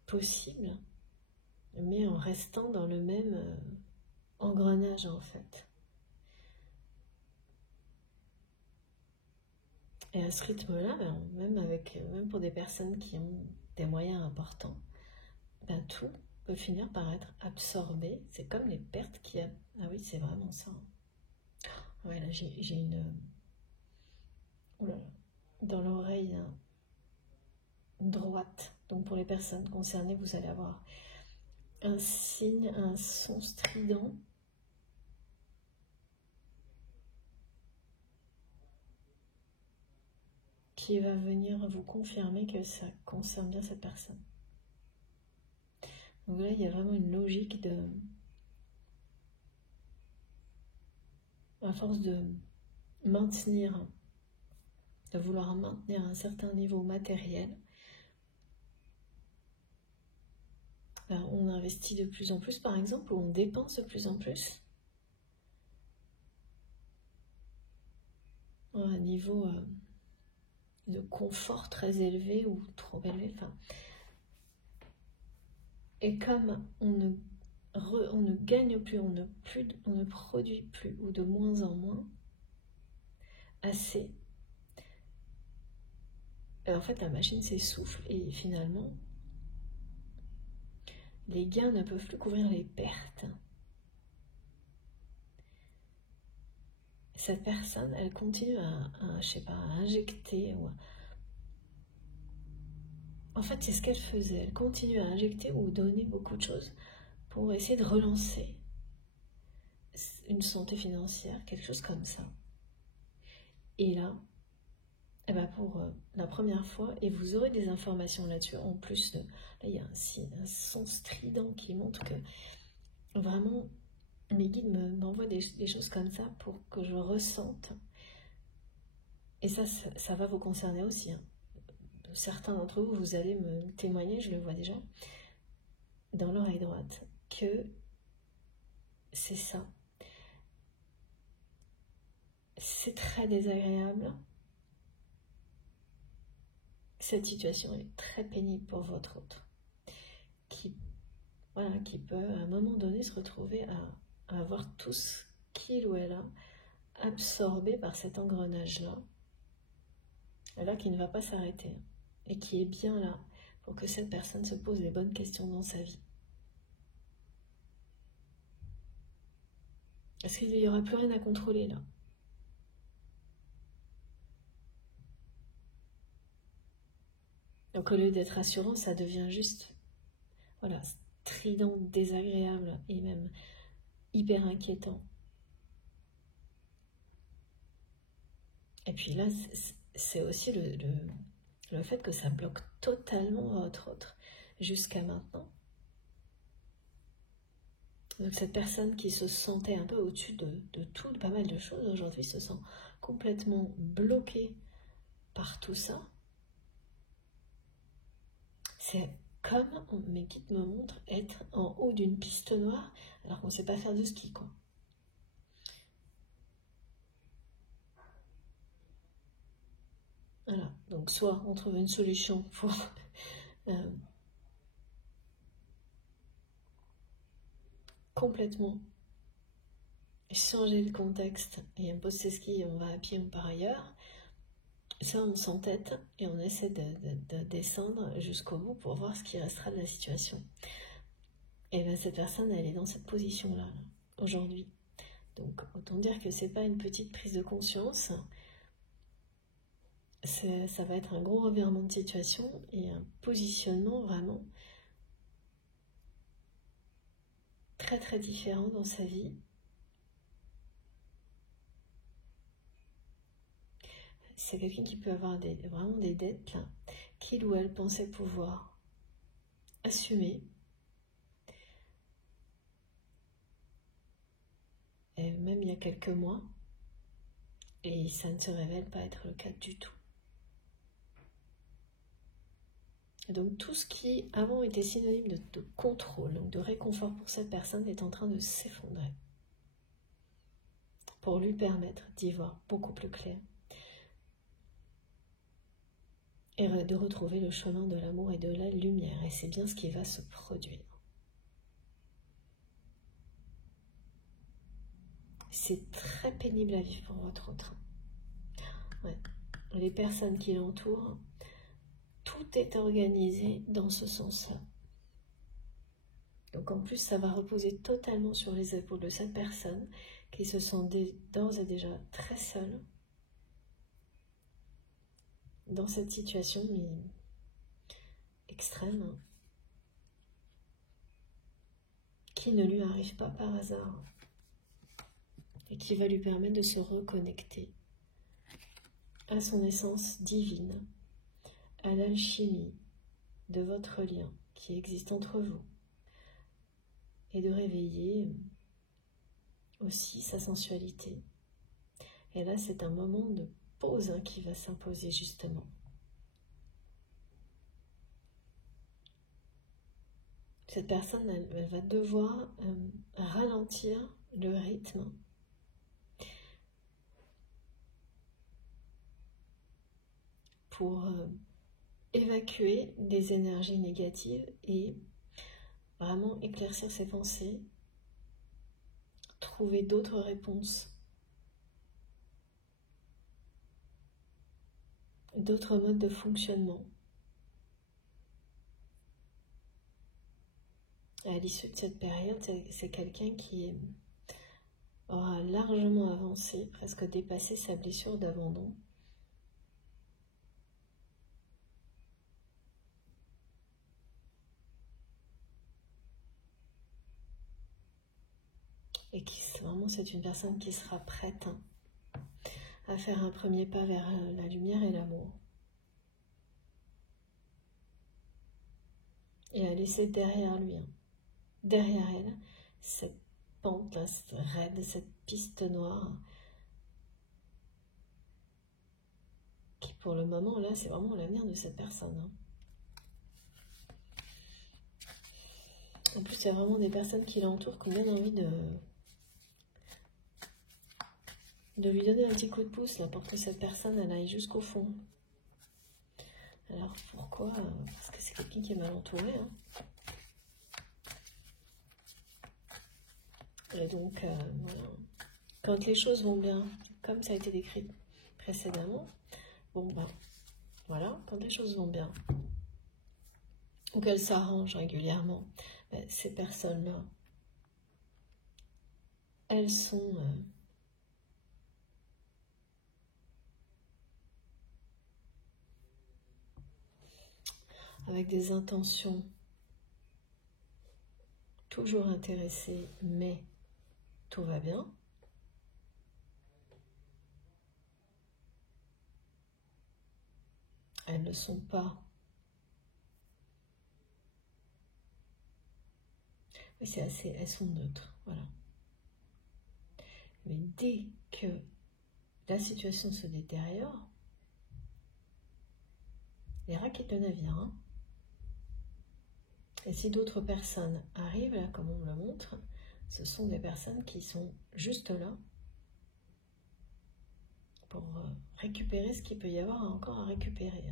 possible, mais en restant dans le même engrenage en fait. Et à ce rythme-là, même pour des personnes qui ont des moyens importants, tout peut finir par être absorbé. C'est comme les pertes qu'il y a. Ah oui, c'est vraiment ça. Ouais, là j'ai une... Oh là là. Dans l'oreille droite. Donc pour les personnes concernées, vous allez avoir un signe, un son strident. Qui va venir vous confirmer que ça concerne bien cette personne. Donc là, il y a vraiment une logique de... À force de maintenir, de vouloir maintenir un certain niveau matériel, on investit de plus en plus, par exemple, ou on dépense de plus en plus. À un niveau de confort très élevé ou trop élevé. Et comme on ne gagne plus, on ne produit plus, ou de moins en moins, assez. Et en fait, la machine s'essouffle et finalement, les gains ne peuvent plus couvrir les pertes. Cette personne, elle continue je sais pas, à injecter. En fait, c'est ce qu'elle faisait. Elle continue à injecter ou donner beaucoup de choses pour essayer de relancer une santé financière, quelque chose comme ça. Et là, eh ben pour la première fois, et vous aurez des informations là-dessus, en plus, là il y a un son strident qui montre que vraiment, mes guides m'envoient des choses comme ça pour que je ressente. Et ça va vous concerner aussi. Hein. Certains d'entre vous, vous allez me témoigner, je le vois déjà, dans l'oreille droite, que c'est ça. C'est très désagréable. Cette situation est très pénible pour votre autre, qui peut à un moment donné se retrouver à avoir tout ce qu'il ou elle a absorbé par cet engrenage-là, qui ne va pas s'arrêter, et qui est bien là pour que cette personne se pose les bonnes questions dans sa vie. Parce qu'il n'y aura plus rien à contrôler là. Donc au lieu d'être rassurant, ça devient juste, voilà, strident, désagréable et même hyper inquiétant. Et puis là, c'est aussi le fait que ça bloque totalement votre autre jusqu'à maintenant. Donc cette personne qui se sentait un peu au-dessus de tout, de pas mal de choses, aujourd'hui se sent complètement bloquée par tout ça. C'est comme, mes guides me montrent, être en haut d'une piste noire alors qu'on ne sait pas faire de ski, quoi. Voilà, donc soit on trouve une solution pour complètement changer le contexte et on pose ses skis et on va à pied ou par ailleurs. Ça, on s'entête et on essaie de descendre jusqu'au bout pour voir ce qui restera de la situation. Et bien cette personne, elle est dans cette position-là, aujourd'hui. Donc, autant dire que c'est pas une petite prise de conscience. Ça va être un gros revirement de situation et un positionnement vraiment très très différent dans sa vie. C'est quelqu'un qui peut avoir vraiment des dettes là, qu'il ou elle pensait pouvoir assumer. Et même il y a quelques mois, et ça ne se révèle pas être le cas du tout. Et donc tout ce qui avant était synonyme de contrôle, donc de réconfort pour cette personne est en train de s'effondrer pour lui permettre d'y voir beaucoup plus clair et de retrouver le chemin de l'amour et de la lumière. Et c'est bien ce qui va se produire. C'est très pénible à vivre pour votre autre. Ouais. Les personnes qui l'entourent, tout est organisé dans ce sens-là. Donc en plus, ça va reposer totalement sur les épaules de cette personne qui se sent d'ores et déjà très seule dans cette situation mais extrême, qui ne lui arrive pas par hasard et qui va lui permettre de se reconnecter à son essence divine, à l'alchimie de votre lien qui existe entre vous et de réveiller aussi sa sensualité. Et là, c'est un moment de pause qui va s'imposer justement. Cette personne, elle va devoir ralentir le rythme pour évacuer des énergies négatives et vraiment éclaircir ses pensées, trouver d'autres réponses. d'autres modes de fonctionnement. À l'issue de cette période, c'est quelqu'un qui aura largement avancé, presque dépassé sa blessure d'abandon. Et qui, vraiment, c'est une personne qui sera prête à faire un premier pas vers la lumière et l'amour. Et à laisser derrière lui, derrière elle, cette pente, là, cette raide, cette piste noire, qui pour le moment, là, c'est vraiment l'avenir de cette personne. En plus, il y a vraiment des personnes qui l'entourent qui ont bien envie de lui donner un petit coup de pouce là, pour que cette personne elle aille jusqu'au fond. Alors pourquoi? Parce que c'est quelqu'un qui est mal entouré. Et donc, voilà. Quand les choses vont bien, comme ça a été décrit précédemment, bon ben, voilà, quand les choses vont bien, ou qu'elles s'arrangent régulièrement, ben, ces personnes-là, elles sont... avec des intentions toujours intéressées, mais tout va bien. Elles ne sont pas... Oui, c'est assez... Elles sont neutres, voilà. Mais dès que la situation se détériore, les rats quittent le navire. Et si d'autres personnes arrivent, là, comme on me le montre, ce sont des personnes qui sont juste là pour récupérer ce qu'il peut y avoir encore à récupérer.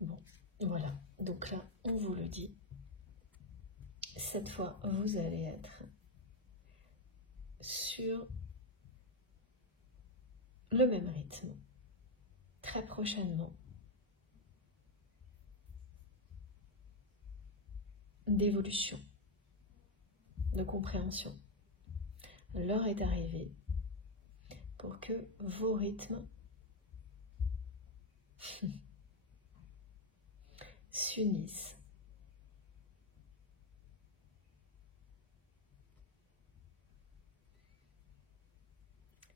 Bon, voilà. Donc là, on vous le dit. Cette fois, vous allez être sur le même rythme. Très prochainement. D'évolution. De compréhension. L'heure est arrivée pour que vos rythmes s'unissent.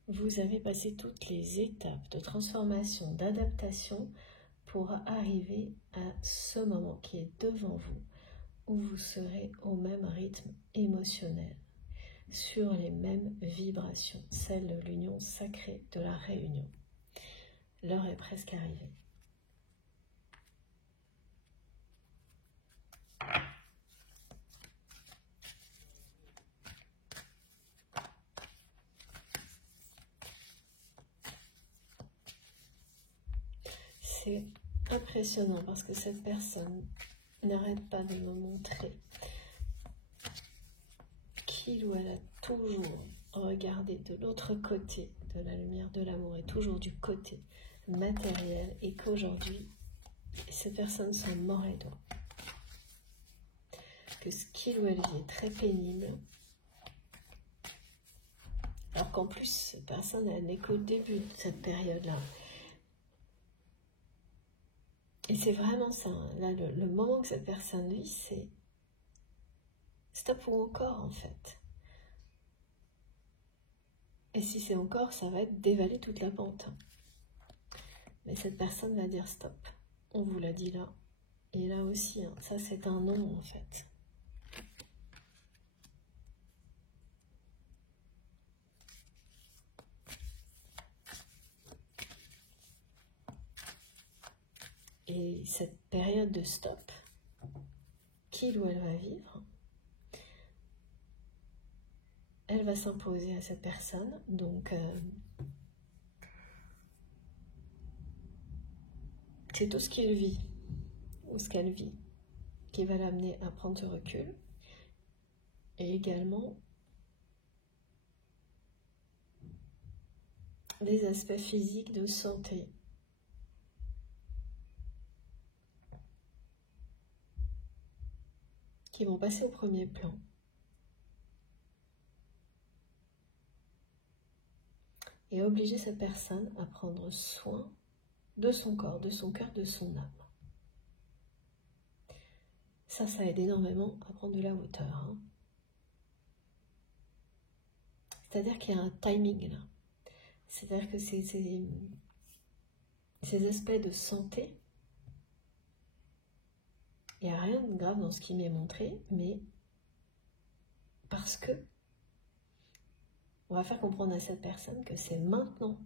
Vous avez passé toutes les étapes de transformation, d'adaptation pour arriver à ce moment qui est devant vous, où vous serez au même rythme émotionnel, sur les mêmes vibrations, celle de l'union sacrée de la réunion. L'heure est presque arrivée. C'est impressionnant parce que cette personne n'arrête pas de me montrer qu'il ou elle a toujours regardé de l'autre côté de la lumière de l'amour et toujours du côté matériel, et qu'aujourd'hui, ces personnes sont morts et doigts. Que ce qu'il ou elle vit est très pénible, alors qu'en plus, cette personne, elle n'est qu'au début de cette période-là. Et c'est vraiment ça, là, le moment que cette personne vit, c'est stop ou encore, en fait. Et si c'est encore, ça va être dévaler toute la pente. Mais cette personne va dire stop. On vous l'a dit là. Et là aussi, ça c'est un non, en fait. Et cette période de stop, qu'il ou elle va vivre, elle va s'imposer à cette personne. Donc, c'est tout ce qu'il vit, ou ce qu'elle vit, qui va l'amener à prendre ce recul. Et également, des aspects physiques de santé. Qui vont passer au premier plan. Et obliger cette personne à prendre soin de son corps, de son cœur, de son âme. Ça aide énormément à prendre de la hauteur. Hein. C'est-à-dire qu'il y a un timing là. C'est-à-dire que ces aspects de santé, il n'y a rien de grave dans ce qui m'est montré, mais parce que on va faire comprendre à cette personne que c'est maintenant,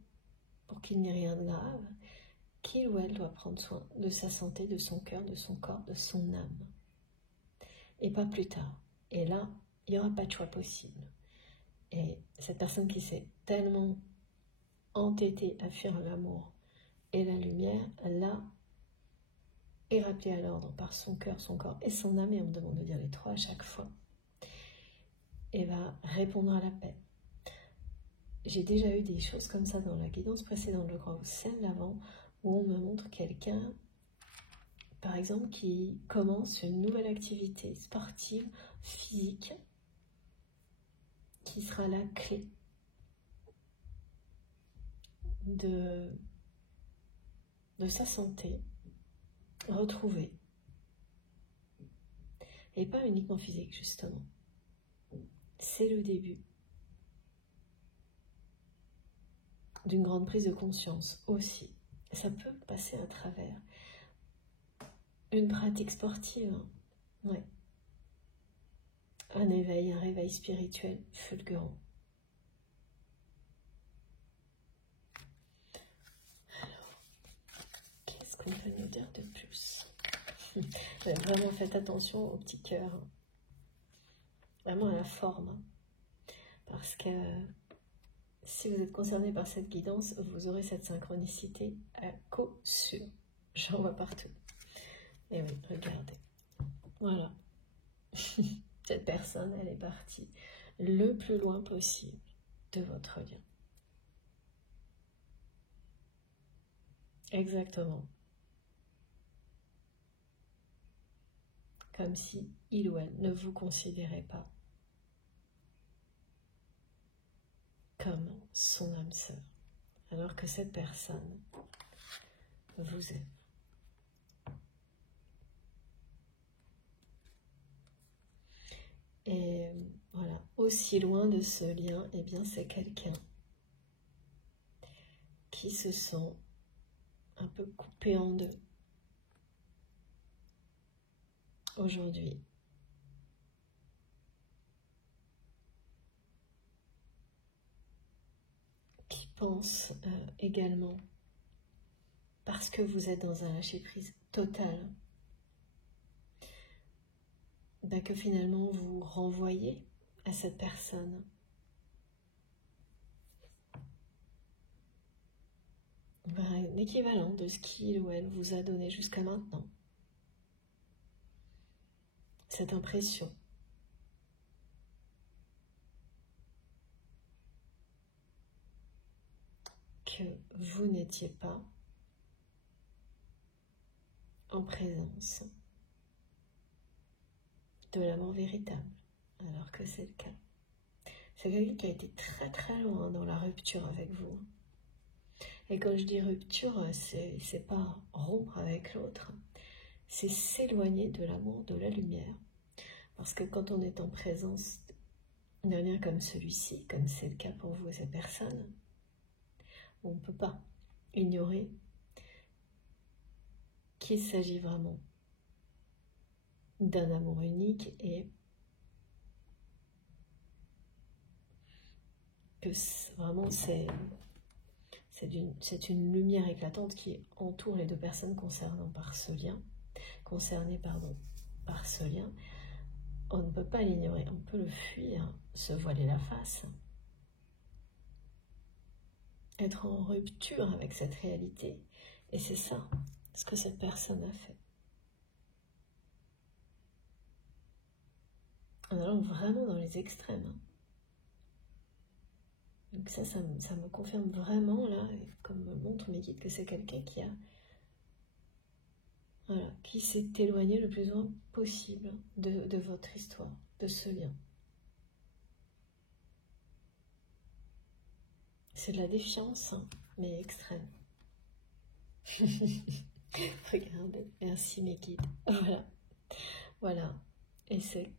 pour qu'il n'y ait rien de grave, qu'il ou elle doit prendre soin de sa santé, de son cœur, de son corps, de son âme. Et pas plus tard. Et là, il n'y aura pas de choix possible. Et cette personne qui s'est tellement entêtée à fuir l'amour et la lumière, là, est rappelée à l'ordre par son cœur, son corps et son âme, et on me demande de dire les trois à chaque fois, et va répondre à l'appel. J'ai déjà eu des choses comme ça dans la guidance précédente, je crois, au celle d'avant, où on me montre quelqu'un, par exemple, qui commence une nouvelle activité sportive, physique, qui sera la clé de sa santé retrouvée. Et pas uniquement physique, justement. C'est le début d'une grande prise de conscience aussi. Ça peut passer à travers une pratique sportive, hein. Ouais. Un réveil spirituel fulgurant. Alors, qu'est-ce qu'on peut nous dire de plus? Vraiment, faites attention au petit cœur. Vraiment à la forme. Parce que si vous êtes concerné par cette guidance, vous aurez cette synchronicité à coup sûr. J'en vois partout. Et oui, regardez. Voilà. Cette personne, elle est partie le plus loin possible de votre lien. Exactement. Comme si il ou elle ne vous considérait pas comme son âme sœur, alors que cette personne vous aime. Et voilà, aussi loin de ce lien, eh bien c'est quelqu'un qui se sent un peu coupé en deux aujourd'hui. Qui pense également, parce que vous êtes dans un lâcher-prise total, que finalement vous renvoyez à cette personne l'équivalent de ce qu'il ou elle vous a donné jusqu'à maintenant. Cette impression que vous n'étiez pas en présence de l'amour véritable, alors que c'est le cas. C'est quelqu'un qui a été très très loin dans la rupture avec vous. Et quand je dis rupture, c'est pas rompre avec l'autre, c'est s'éloigner de l'amour, de la lumière. Parce que quand on est en présence d'un lien comme celui-ci, comme c'est le cas pour vous et cette personne, on ne peut pas ignorer qu'il s'agit vraiment d'un amour unique et que vraiment c'est une lumière éclatante qui entoure les deux personnes concernées par ce lien. On ne peut pas l'ignorer, on peut le fuir, se voiler la face, être en rupture avec cette réalité. Et c'est ça ce que cette personne a fait. En allant vraiment dans les extrêmes. Donc ça me confirme vraiment, là, comme me montre mes guides, que c'est quelqu'un qui a... Voilà, qui s'est éloigné le plus loin possible de votre histoire, de ce lien. C'est de la défiance, hein, mais extrême. Regardez, merci mes guides. Voilà, voilà. Et c'est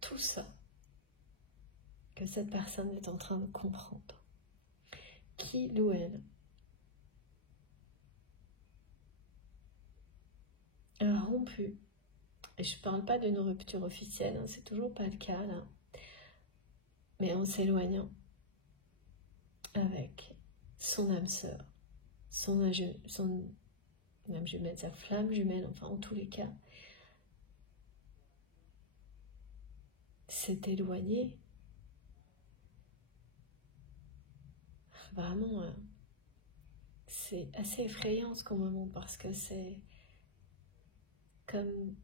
tout ça que cette personne est en train de comprendre. Qu'il ou elle a rompu. Et je ne parle pas d'une rupture officielle, hein, c'est toujours pas le cas là. Mais en s'éloignant avec son âme sœur, son âme jumelle, sa flamme jumelle, enfin en tous les cas, s'est éloigné. Vraiment, c'est assez effrayant ce qu'on me montre parce que c'est comme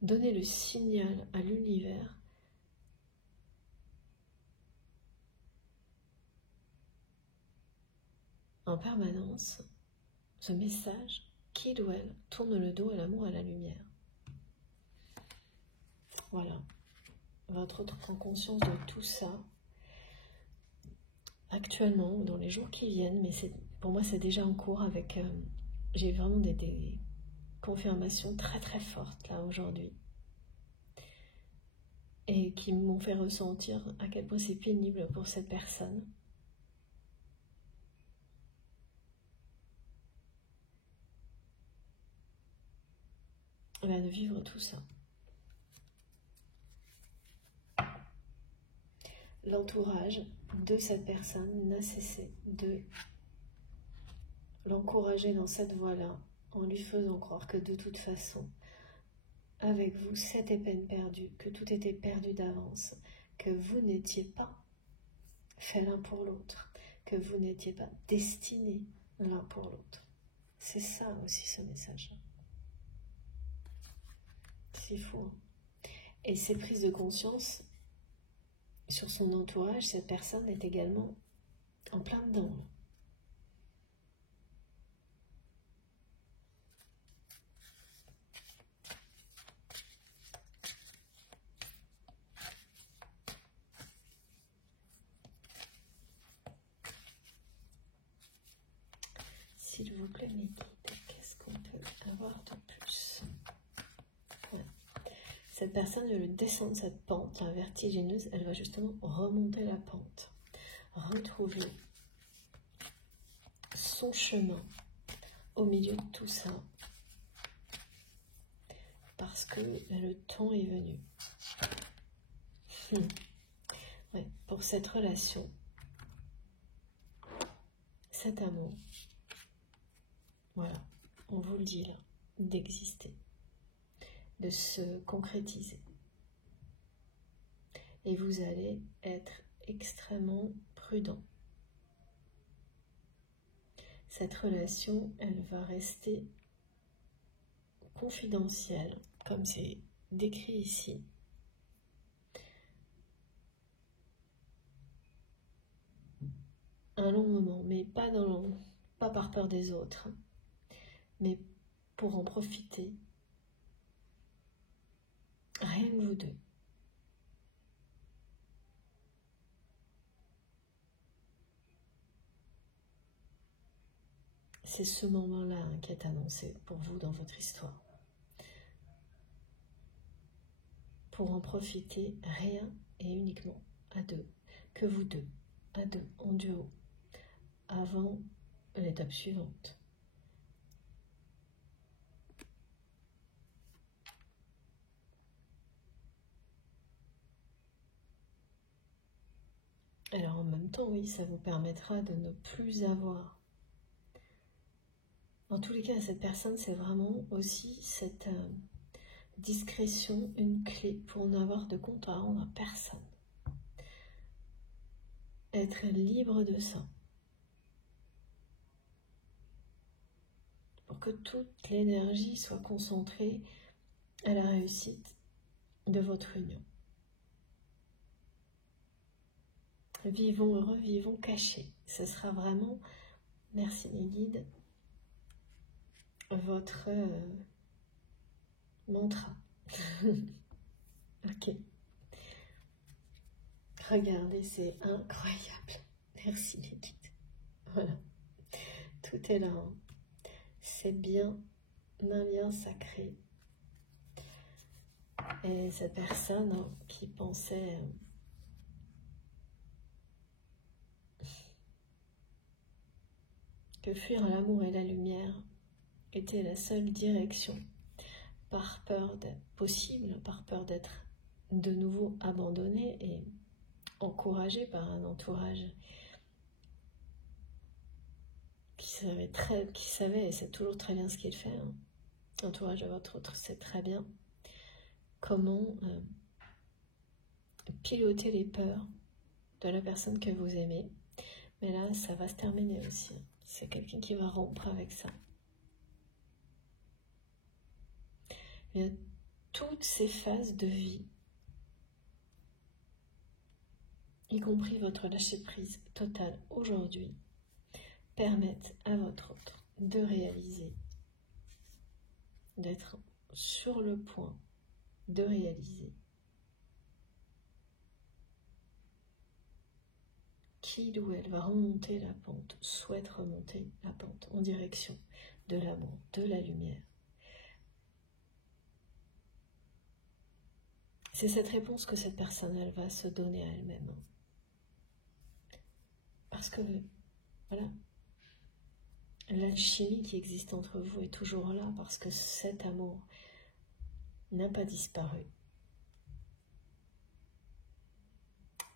donner le signal à l'univers en permanence, ce message, qu'il ou elle tourne le dos à l'amour et à la lumière. Voilà. Votre autre prend conscience de tout ça actuellement ou dans les jours qui viennent, mais pour moi c'est déjà en cours avec... j'ai vraiment des confirmations très très fortes là aujourd'hui et qui m'ont fait ressentir à quel point c'est pénible pour cette personne. De vivre tout ça. L'entourage de cette personne n'a cessé de l'encourager dans cette voie-là, en lui faisant croire que de toute façon, avec vous, c'était peine perdue, que tout était perdu d'avance, que vous n'étiez pas fait l'un pour l'autre, que vous n'étiez pas destinés l'un pour l'autre. C'est ça aussi ce message. C'est fou, hein. Et ces prises de conscience sur son entourage, cette personne est également en plein dedans. S'il vous plaît, mes guides, qu'est-ce qu'on peut avoir de plus? Voilà. Cette personne veut descendre cette pente vertigineuse, elle va justement remonter la pente, retrouver son chemin au milieu de tout ça, parce que le temps est venu. Ouais, pour cette relation, cet amour, voilà, on vous le dit là, d'exister, de se concrétiser. Et vous allez être extrêmement prudent. Cette relation, elle va rester confidentielle, comme c'est décrit ici. Un long moment, mais pas par peur des autres, mais pour en profiter, rien que vous deux. C'est ce moment-là qui est annoncé pour vous dans votre histoire. Pour en profiter, rien et uniquement à deux, que vous deux, à deux, en duo, avant l'étape suivante. Alors en même temps, oui, ça vous permettra de ne plus avoir. En tous les cas, cette personne, c'est vraiment aussi cette discrétion, une clé pour n'avoir de compte à rendre à personne. Être libre de ça. Pour que toute l'énergie soit concentrée à la réussite de votre union. Vivons heureux, vivons cachés. Ce sera vraiment, merci les guides, votre mantra. Ok. Regardez, c'est incroyable. Merci les guides. Voilà. Tout est là. Hein. C'est bien un lien sacré. Et cette personne hein, qui pensait que fuir l'amour et la lumière était la seule direction, par peur d'être possible, par peur d'être de nouveau abandonné et encouragé par un entourage qui savait et sait toujours très bien ce qu'il fait. Hein. L'entourage de votre autre sait très bien comment piloter les peurs de la personne que vous aimez. Mais là, ça va se terminer aussi. C'est quelqu'un qui va rompre avec ça. Il y a toutes ces phases de vie, y compris votre lâcher-prise totale aujourd'hui, permettent à votre autre de réaliser, d'être sur le point de réaliser qu'il ou elle va remonter la pente, souhaite remonter la pente en direction de l'amour, de la lumière. C'est cette réponse que cette personne, elle va se donner à elle-même. Parce que, voilà, l'alchimie qui existe entre vous est toujours là, parce que cet amour n'a pas disparu.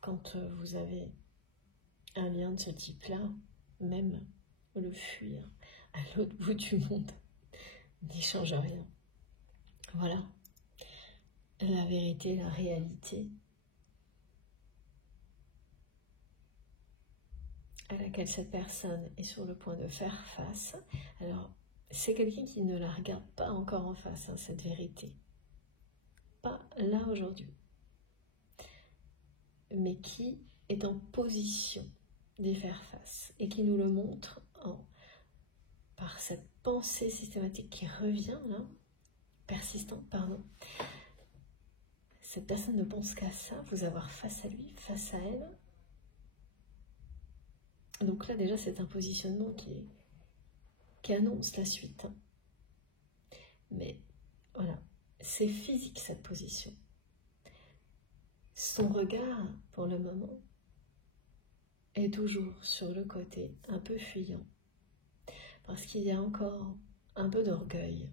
Quand vous avez un lien de ce type-là, même le fuir à l'autre bout du monde n'y change rien. Voilà. La vérité, la réalité à laquelle cette personne est sur le point de faire face. Alors, c'est quelqu'un qui ne la regarde pas encore en face, hein, cette vérité. Pas là aujourd'hui. Mais qui est en position d'y faire face et qui nous le montre par cette pensée systématique qui revient, là, persistante, pardon. Cette personne ne pense qu'à ça, vous avoir face à lui, face à elle. Donc là, déjà, c'est un positionnement qui annonce la suite. Hein. Mais voilà, c'est physique cette position. Son regard, pour le moment, est toujours sur le côté un peu fuyant. Parce qu'il y a encore un peu d'orgueil.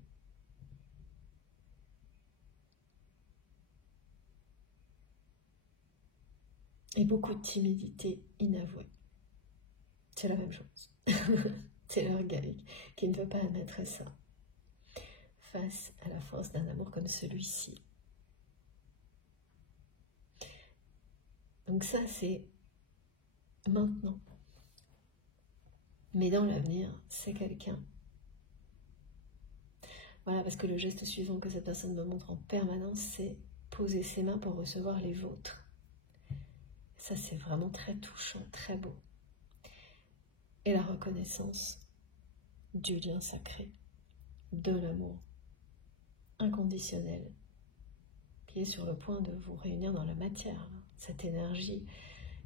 Et beaucoup de timidité inavouée. C'est la même chose. C'est l'orgueil qui ne veut pas admettre ça. Face à la force d'un amour comme celui-ci. Donc ça, c'est maintenant. Mais dans l'avenir, c'est quelqu'un. Voilà, parce que le geste suivant que cette personne me montre en permanence, c'est poser ses mains pour recevoir les vôtres. Ça, c'est vraiment très touchant, très beau. Et la reconnaissance du lien sacré, de l'amour inconditionnel, qui est sur le point de vous réunir dans la matière. Cette énergie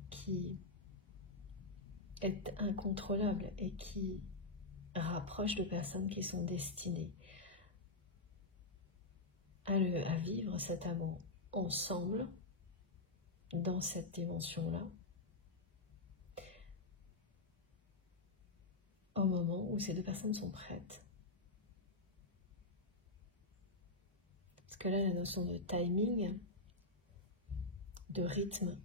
qui est incontrôlable et qui rapproche de personnes qui sont destinées à vivre cet amour ensemble, dans cette dimension-là, au moment où ces deux personnes sont prêtes. Parce que là, la notion de timing, de rythme,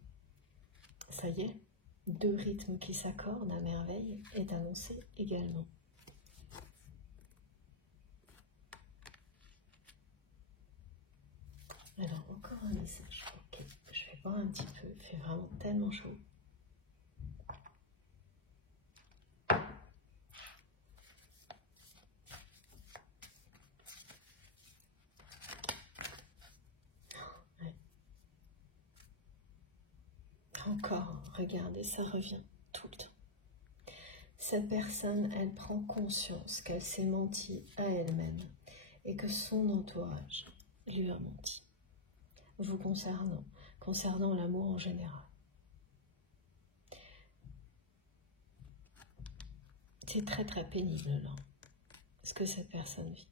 ça y est, deux rythmes qui s'accordent à merveille est annoncé également. Alors, encore un message. Ok, je vais boire un petit peu, il fait vraiment tellement chaud. encore, regardez, ça revient tout le temps. Cette personne, elle prend conscience qu'elle s'est menti à elle-même et que son entourage lui a menti. Vous concernant l'amour en général. C'est très très pénible là, ce que cette personne vit.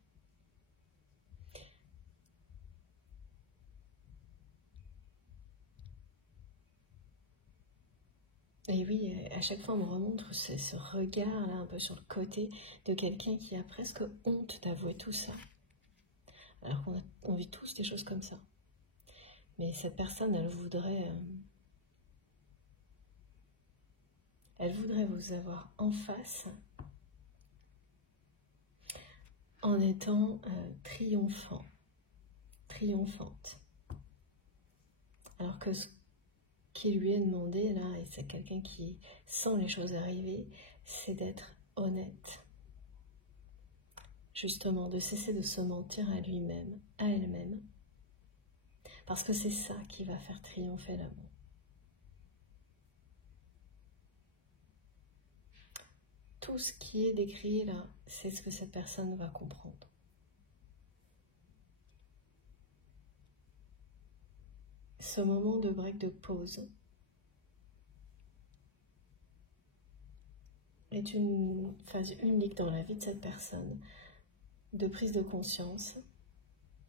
Et oui, à chaque fois on me remontre ce regard là un peu sur le côté de quelqu'un qui a presque honte d'avouer tout ça. Alors qu'on vit tous des choses comme ça. Mais cette personne, elle voudrait vous avoir en face en étant triomphante. Alors que ce qui lui est demandé là, et c'est quelqu'un qui sent les choses arriver, c'est d'être honnête. Justement, de cesser de se mentir à lui-même, à elle-même. Parce que c'est ça qui va faire triompher l'amour. Tout ce qui est décrit là, c'est ce que cette personne va comprendre. Ce moment de break, de pause, est une phase unique dans la vie de cette personne, de prise de conscience.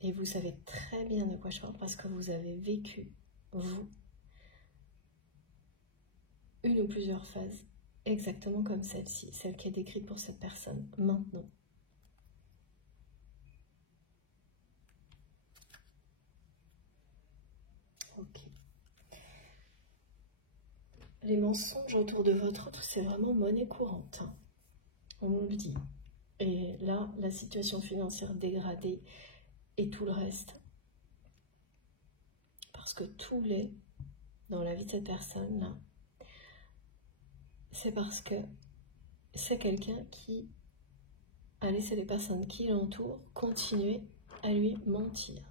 Et vous savez très bien de quoi je parle parce que vous avez vécu, vous, une ou plusieurs phases exactement comme celle-ci, celle qui est décrite pour cette personne maintenant. Ok. Les mensonges autour de votre autre, c'est vraiment monnaie courante. Hein. On nous le dit. Et là, la situation financière dégradée et tout le reste. Parce que tout l'est dans la vie de cette personne, là, c'est parce que c'est quelqu'un qui a laissé les personnes qui l'entourent continuer à lui mentir.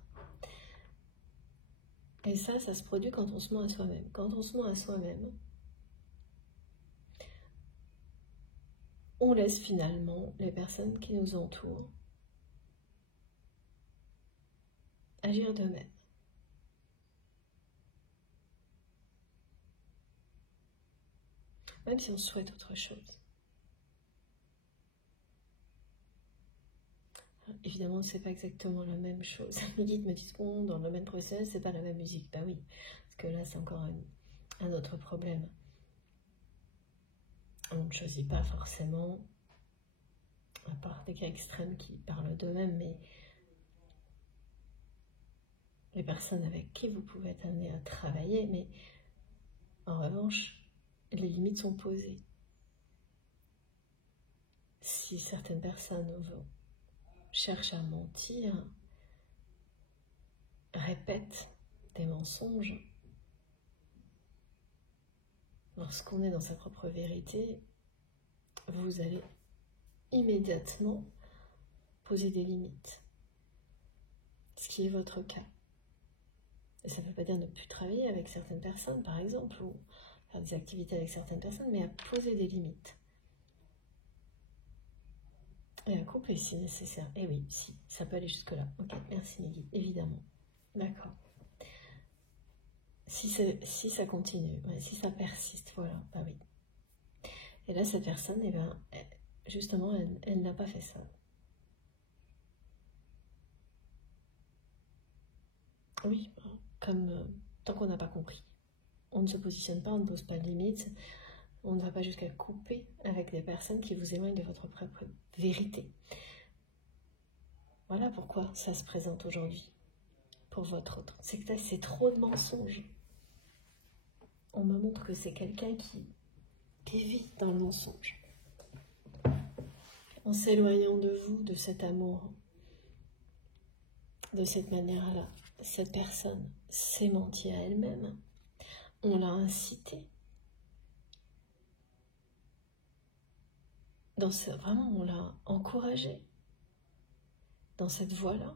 Et ça se produit quand on se ment à soi-même. Quand on se ment à soi-même, on laisse finalement les personnes qui nous entourent agir d'eux-mêmes. Même si on souhaite autre chose. Évidemment, c'est pas exactement la même chose. Les guides me disent bon, dans le domaine professionnel, c'est pas la même musique. Bah oui, parce que là, c'est encore un autre problème. On ne choisit pas forcément, à part des cas extrêmes qui parlent d'eux-mêmes, mais les personnes avec qui vous pouvez être amené à travailler, mais en revanche, les limites sont posées. Si certaines personnes cherchent à mentir, répètent des mensonges, lorsqu'on est dans sa propre vérité, vous allez immédiatement poser des limites. Ce qui est votre cas. Et ça ne veut pas dire ne plus travailler avec certaines personnes, par exemple, ou faire des activités avec certaines personnes, mais à poser des limites. Et à couper si nécessaire. Et oui, si, ça peut aller jusque-là. Ok, merci Nigui, évidemment. D'accord. Si ça continue, ouais, si ça persiste, voilà, bah oui. Et là, cette personne, eh ben, justement, elle n'a pas fait ça. Oui, comme tant qu'on n'a pas compris. On ne se positionne pas, on ne pose pas de limites, on ne va pas jusqu'à couper avec des personnes qui vous éloignent de votre propre vérité. Voilà pourquoi ça se présente aujourd'hui pour votre autre. C'est que c'est trop de mensonges. On me montre que c'est quelqu'un qui vit dans le mensonge. En s'éloignant de vous, de cet amour, de cette manière-là, cette personne s'est mentie à elle-même. On l'a incitée. Vraiment, on l'a encouragée dans cette voie-là,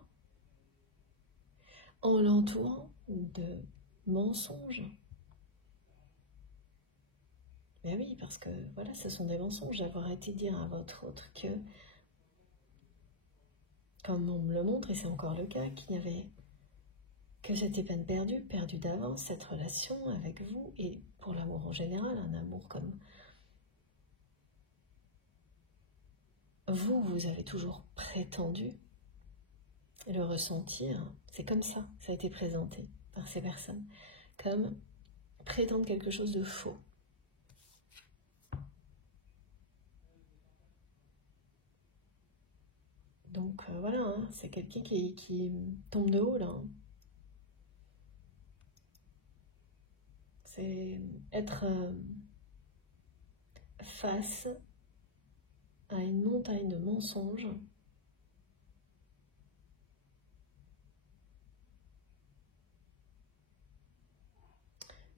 en l'entourant de mensonges. Mais oui, parce que voilà, ce sont des mensonges d'avoir été dire à votre autre que, comme on me le montre, et c'est encore le cas, que c'était peine perdue, perdue d'avance, cette relation avec vous, et pour l'amour en général, un amour comme vous avez toujours prétendu le ressentir. C'est comme ça a été présenté par ces personnes, comme prétendre quelque chose de faux. Donc voilà, hein, c'est quelqu'un qui tombe de haut là. Hein. C'est être face à une montagne de mensonges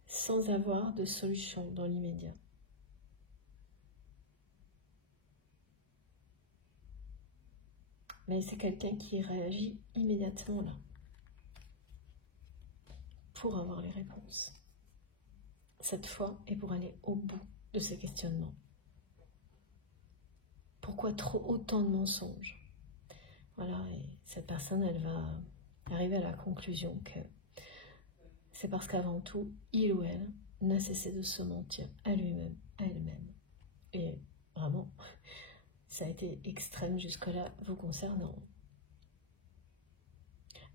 sans avoir de solution dans l'immédiat. Mais c'est quelqu'un qui réagit immédiatement là, pour avoir les réponses. Cette fois, et pour aller au bout de ces questionnements. Pourquoi autant de mensonges? Voilà, et cette personne, elle va arriver à la conclusion que c'est parce qu'avant tout, il ou elle n'a cessé de se mentir à lui-même, à elle-même. Et vraiment, ça a été extrême jusque-là vous concernant.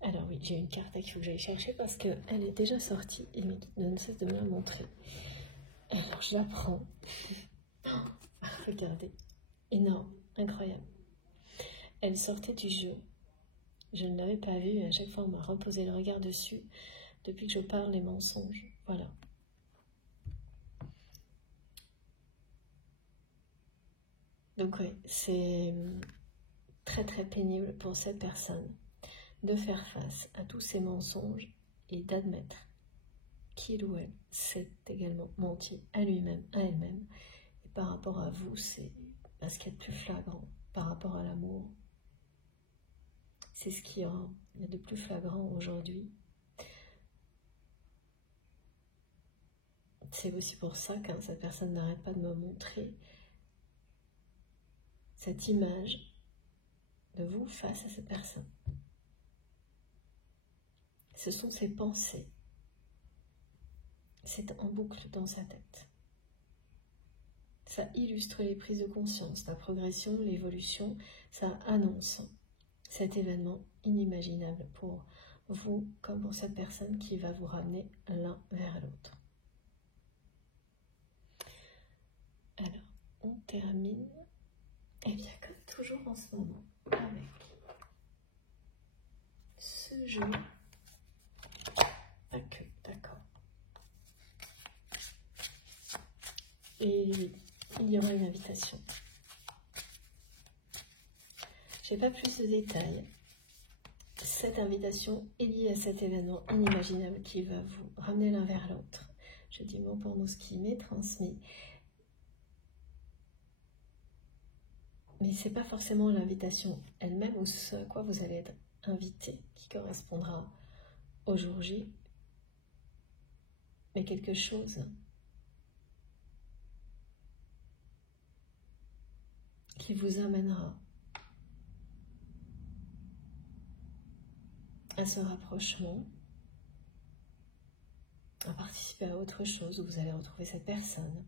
Alors oui, j'ai une carte qu'il faut que j'aille chercher parce qu'elle est déjà sortie et mes guides ne cessent de me la montrer. Alors je la prends. Regardez, énorme, incroyable. Elle sortait du jeu. Je ne l'avais pas vue, à chaque fois on m'a reposé le regard dessus depuis que je parle les mensonges. Voilà. Donc oui, c'est très très pénible pour cette personne de faire face à tous ces mensonges et d'admettre qu'il ou elle s'est également menti à lui-même, à elle-même. Et par rapport à vous, c'est ce qu'il y a de plus flagrant par rapport à l'amour. C'est ce qu'il y a de plus flagrant aujourd'hui. C'est aussi pour ça que cette personne n'arrête pas de me montrer cette image de vous face à cette personne. Ce sont ses pensées. C'est en boucle dans sa tête. Ça illustre les prises de conscience, la progression, l'évolution. Ça annonce cet événement inimaginable pour vous comme pour cette personne qui va vous ramener l'un vers l'autre. Alors, on termine, et bien comme toujours en ce moment, avec ce jeu. Pas que, d'accord. Et il y aura une invitation. Je n'ai pas plus de détails. Cette invitation est liée à cet événement inimaginable qui va vous ramener l'un vers l'autre. Je dis mot pour mot ce qui m'est transmis. Mais ce n'est pas forcément l'invitation elle-même ou ce à quoi vous allez être invité qui correspondra au jour J, mais quelque chose qui vous amènera à ce rapprochement, à participer à autre chose où vous allez retrouver cette personne,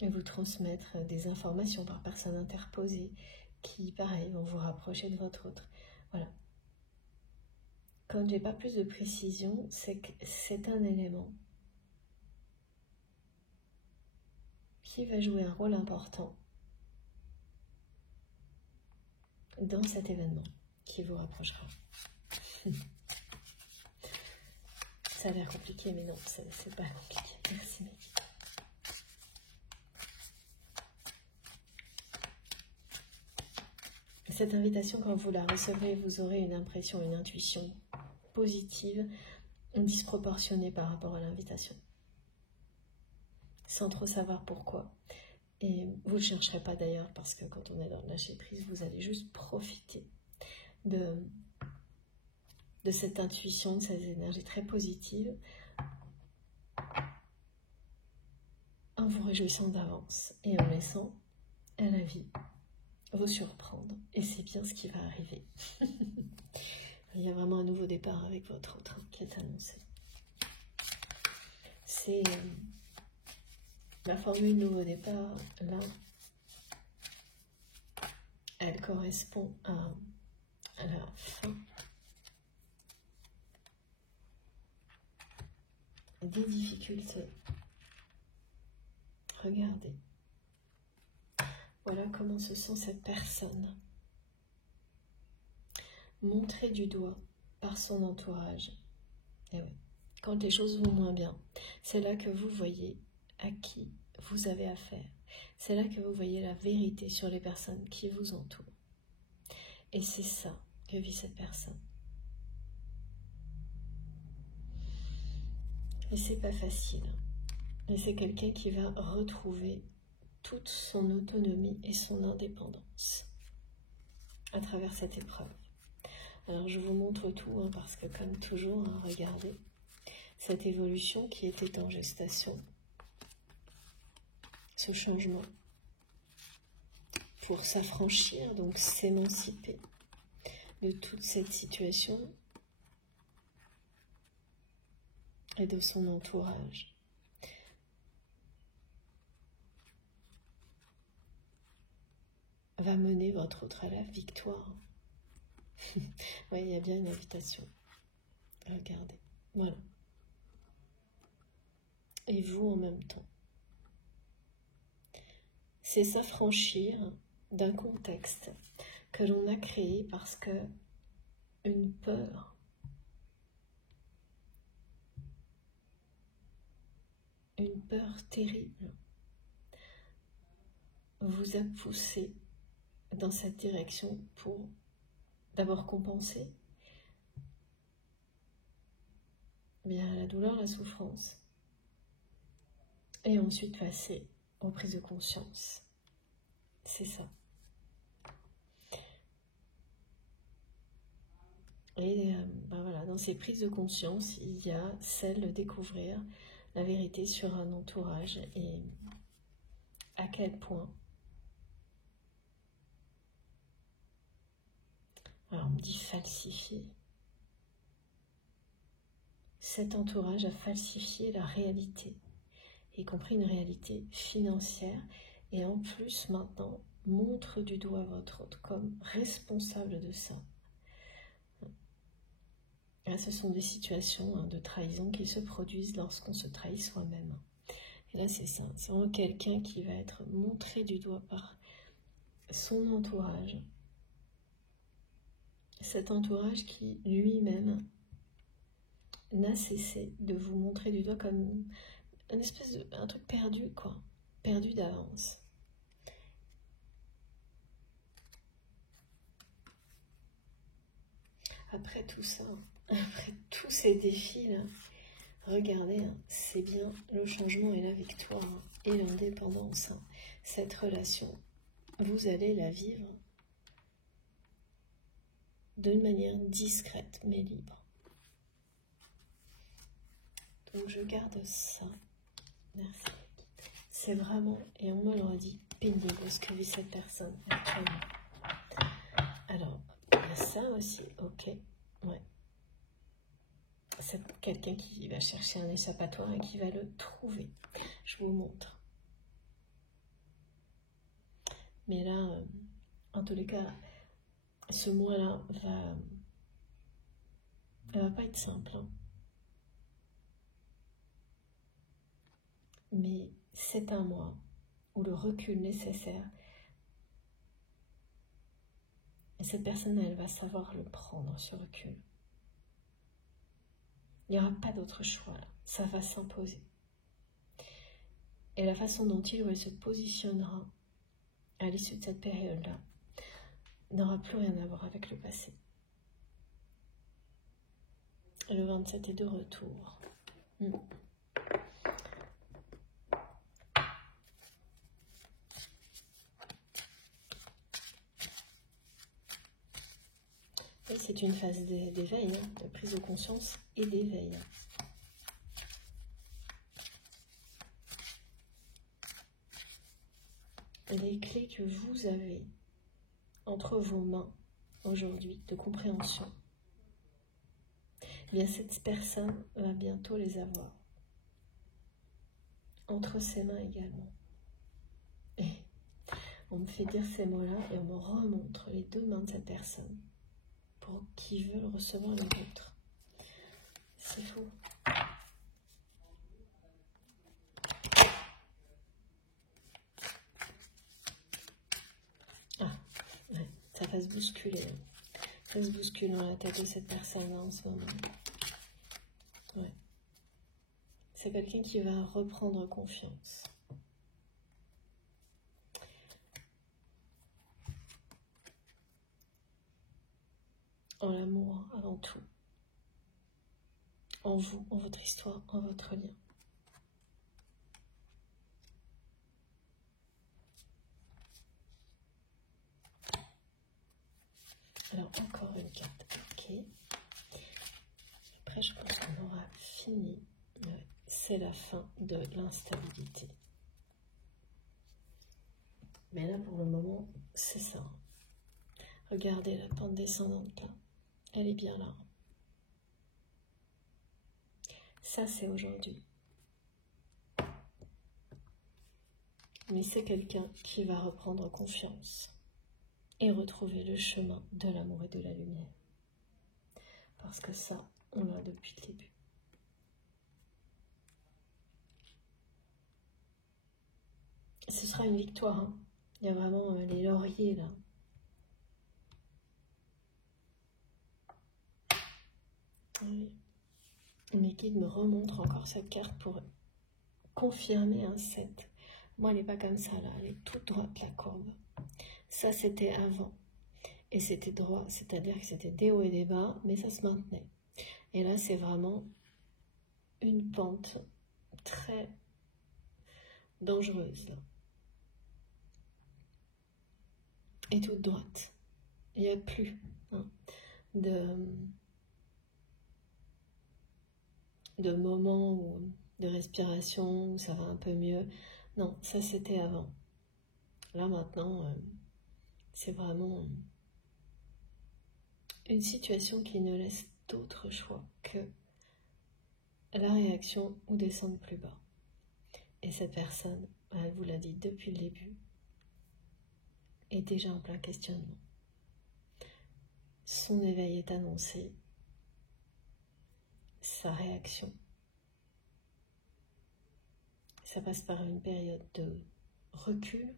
et vous transmettre des informations par personne interposée qui, pareil, vont vous rapprocher de votre autre. Voilà. Quand j'ai pas plus de précision, c'est que c'est un élément qui va jouer un rôle important dans cet événement qui vous rapprochera. Ça a l'air compliqué, mais non, c'est pas compliqué. Merci, mec. Cette invitation, quand vous la recevrez, vous aurez une impression, une intuition positive, disproportionnée par rapport à l'invitation. Sans trop savoir pourquoi. Et vous ne le chercherez pas d'ailleurs, parce que quand on est dans le lâcher prise, vous allez juste profiter de cette intuition, de ces énergies très positives, en vous réjouissant d'avance et en laissant à la vie vous surprendre. Et c'est bien ce qui va arriver. Il y a vraiment un nouveau départ avec votre autre qui est annoncé. C'est la formule nouveau départ, là, elle correspond à la fin des difficultés. Regardez. Voilà comment se sent cette personne. Montrée du doigt par son entourage. Et oui, quand les choses vont moins bien, c'est là que vous voyez à qui vous avez affaire. C'est là que vous voyez la vérité sur les personnes qui vous entourent. Et c'est ça que vit cette personne. Et c'est pas facile. Et c'est quelqu'un qui va retrouver toute son autonomie et son indépendance à travers cette épreuve. Alors je vous montre tout, hein, parce que comme toujours, hein, regardez, cette évolution qui était en gestation, ce changement, pour s'affranchir, donc s'émanciper de toute cette situation et de son entourage. Va mener votre autre à la victoire. Oui, il y a bien une invitation. Regardez, voilà. Et vous en même temps. C'est s'affranchir d'un contexte que l'on a créé parce que une peur, terrible vous a poussé dans cette direction pour d'abord compenser bien la douleur, la souffrance, et ensuite passer aux prises de conscience. C'est ça. Et ben voilà, dans ces prises de conscience, il y a celle de découvrir la vérité sur un entourage et à quel point. Alors on me dit falsifier. Cet entourage a falsifié la réalité, y compris une réalité financière, et en plus maintenant montre du doigt votre autre comme responsable de ça. Là, ce sont des situations de trahison qui se produisent lorsqu'on se trahit soi-même. Et là c'est ça, c'est vraiment quelqu'un qui va être montré du doigt par son entourage. Cet entourage qui lui-même n'a cessé de vous montrer du doigt comme un espèce de un truc perdu, quoi, perdu d'avance. Après tout ça, après tous ces défis là, regardez, hein, c'est bien le changement et la victoire, hein, et l'indépendance. Hein. Cette relation, vous allez la vivre d'une manière discrète mais libre. Donc je garde ça. Merci. C'est vraiment, et on me le redit, pénible ce que vit cette personne actuellement. Alors, il y a ça aussi, ok, ouais. C'est quelqu'un qui va chercher un échappatoire et qui va le trouver. Je vous montre. Mais là, en tous les cas, ce mois-là va pas être simple. Hein. Mais c'est un mois où le recul nécessaire, et cette personne, elle va savoir le prendre, ce recul. Il n'y aura pas d'autre choix, là. Ça va s'imposer. Et la façon dont il ou elle se positionnera à l'issue de cette période-là n'aura plus rien à voir avec le passé. Et le 27 est de retour. C'est une phase d'éveil, hein, de prise de conscience et d'éveil. les clés que vous avez entre vos mains aujourd'hui de compréhension, eh bien cette personne va bientôt les avoir entre ses mains également. Et on me fait dire ces mots-là et on me remontre les deux mains de cette personne pour qui veulent recevoir les vôtres. C'est fou. Ah, ouais, ça va se bousculer. Ça se bouscule dans la tête de cette personne-là en ce moment. Ouais. C'est quelqu'un qui va reprendre confiance. En l'amour avant tout. En vous, en votre histoire, en votre lien. Alors, encore une carte. Ok. Après, je pense qu'on aura fini. Ouais. C'est la fin de l'instabilité. Mais là, pour le moment, c'est ça. Regardez la pente descendante là. Elle est bien là. Ça, c'est aujourd'hui. Mais c'est quelqu'un qui va reprendre confiance et retrouver le chemin de l'amour et de la lumière. Parce que ça, on l'a depuis le début. Ce sera une victoire. Hein. Il y a vraiment les lauriers là. Oui. Mes guides me remontrent encore cette carte pour confirmer un 7. Moi, elle n'est pas comme ça là. Elle est toute droite la courbe. Ça, c'était avant. Et c'était droit. C'est-à-dire que c'était des hauts et des bas, mais ça se maintenait. Et là, c'est vraiment une pente très dangereuse là. Et toute droite. Il n'y a plus hein, de moments de respiration où ça va un peu mieux. Non, ça c'était avant. Là maintenant, c'est vraiment une situation qui ne laisse d'autre choix que la réaction ou descendre plus bas. Et cette personne, elle vous l'a dit depuis le début, est déjà en plein questionnement. Son éveil est annoncé, sa réaction. Ça passe par une période de recul.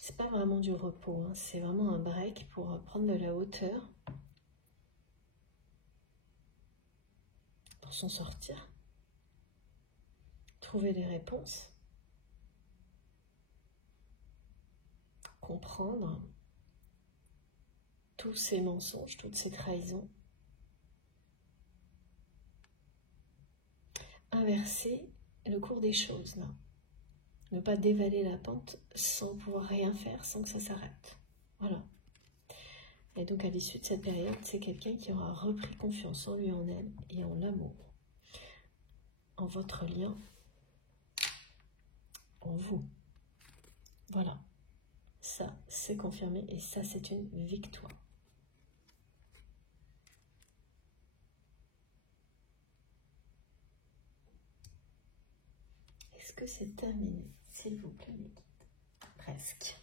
C'est pas vraiment du repos, hein, c'est vraiment un break pour prendre de la hauteur, pour s'en sortir, trouver des réponses, comprendre tous ces mensonges, toutes ces trahisons, inverser le cours des choses là. Ne pas dévaler la pente sans pouvoir rien faire, sans que ça s'arrête. Voilà. Et donc à l'issue de cette période, c'est quelqu'un qui aura repris confiance en lui, en elle et en l'amour. En votre lien, en vous. Voilà. Ça, c'est confirmé et ça, c'est une victoire. Est-ce que c'est terminé? S'il vous plaît, mes guides. Presque.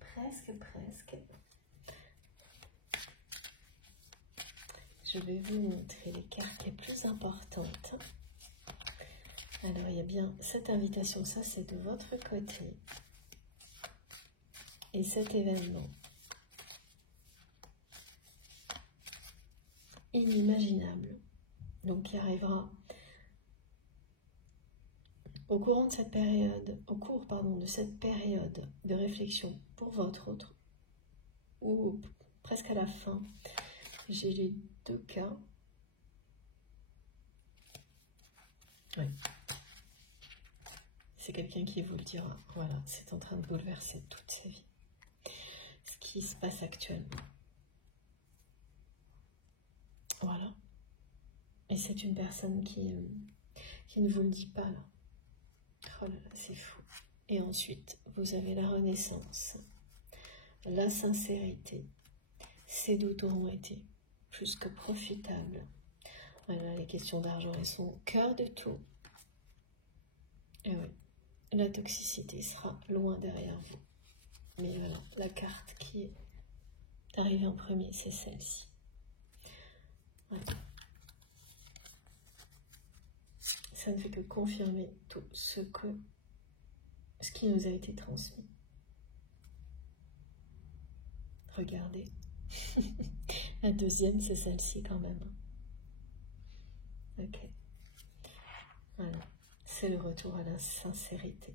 Presque. Je vais vous montrer les cartes les plus importantes. Alors, il y a bien cette invitation, ça c'est de votre côté. Et cet événement inimaginable, donc qui arrivera au cours de cette période de réflexion pour votre autre, ou presque à la fin. J'ai les deux cas. Oui. C'est quelqu'un qui vous le dira. Voilà, c'est en train de bouleverser toute sa vie. Ce qui se passe actuellement. Voilà. Et c'est une personne qui ne vous le dit pas là. Oh là là, c'est fou. Et ensuite, vous avez la renaissance, la sincérité. Ces doutes auront été plus que profitables. Voilà, les questions d'argent, elles sont au cœur de tout. Et oui, la toxicité sera loin derrière vous. Mais voilà, la carte qui est arrivée en premier, c'est celle-ci. Voilà. Ça ne fait que confirmer tout ce qui nous a été transmis. Regardez. La deuxième, c'est celle-ci quand même. Ok. Voilà. C'est le retour à la sincérité.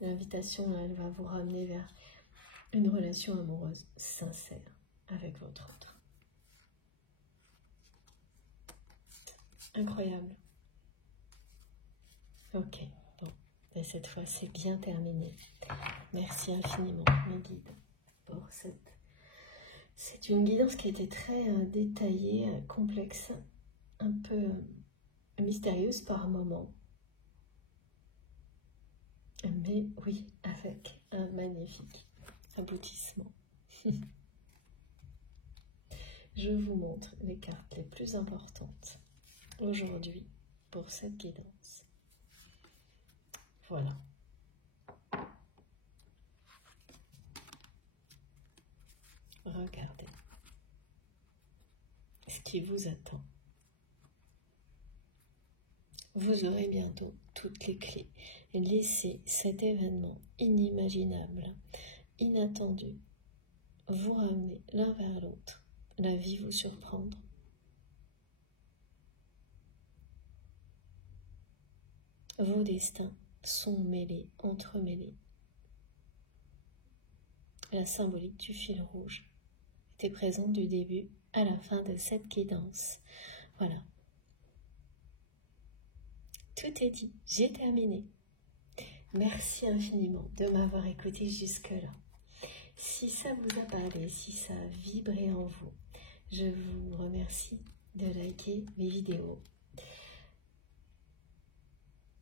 L'invitation, elle va vous ramener vers une relation amoureuse sincère avec votre autre. Incroyable. Ok, bon. Et cette fois, c'est bien terminé. Merci infiniment, mes guides, pour cette... C'est une guidance qui était très détaillée, complexe, un peu mystérieuse par moments. Mais oui, avec un magnifique aboutissement. Je vous montre les cartes les plus importantes aujourd'hui pour cette guidance. Voilà. Regardez ce qui vous attend. Vous aurez bientôt toutes les clés. Laissez cet événement inimaginable, inattendu, vous ramener l'un vers l'autre, la vie vous surprendre. Vos destins sont mêlés, entremêlés. La symbolique du fil rouge était présente du début à la fin de cette guidance. Voilà. Tout est dit, j'ai terminé. Merci infiniment de m'avoir écouté jusque-là. Si ça vous a parlé, si ça a vibré en vous, je vous remercie de liker mes vidéos.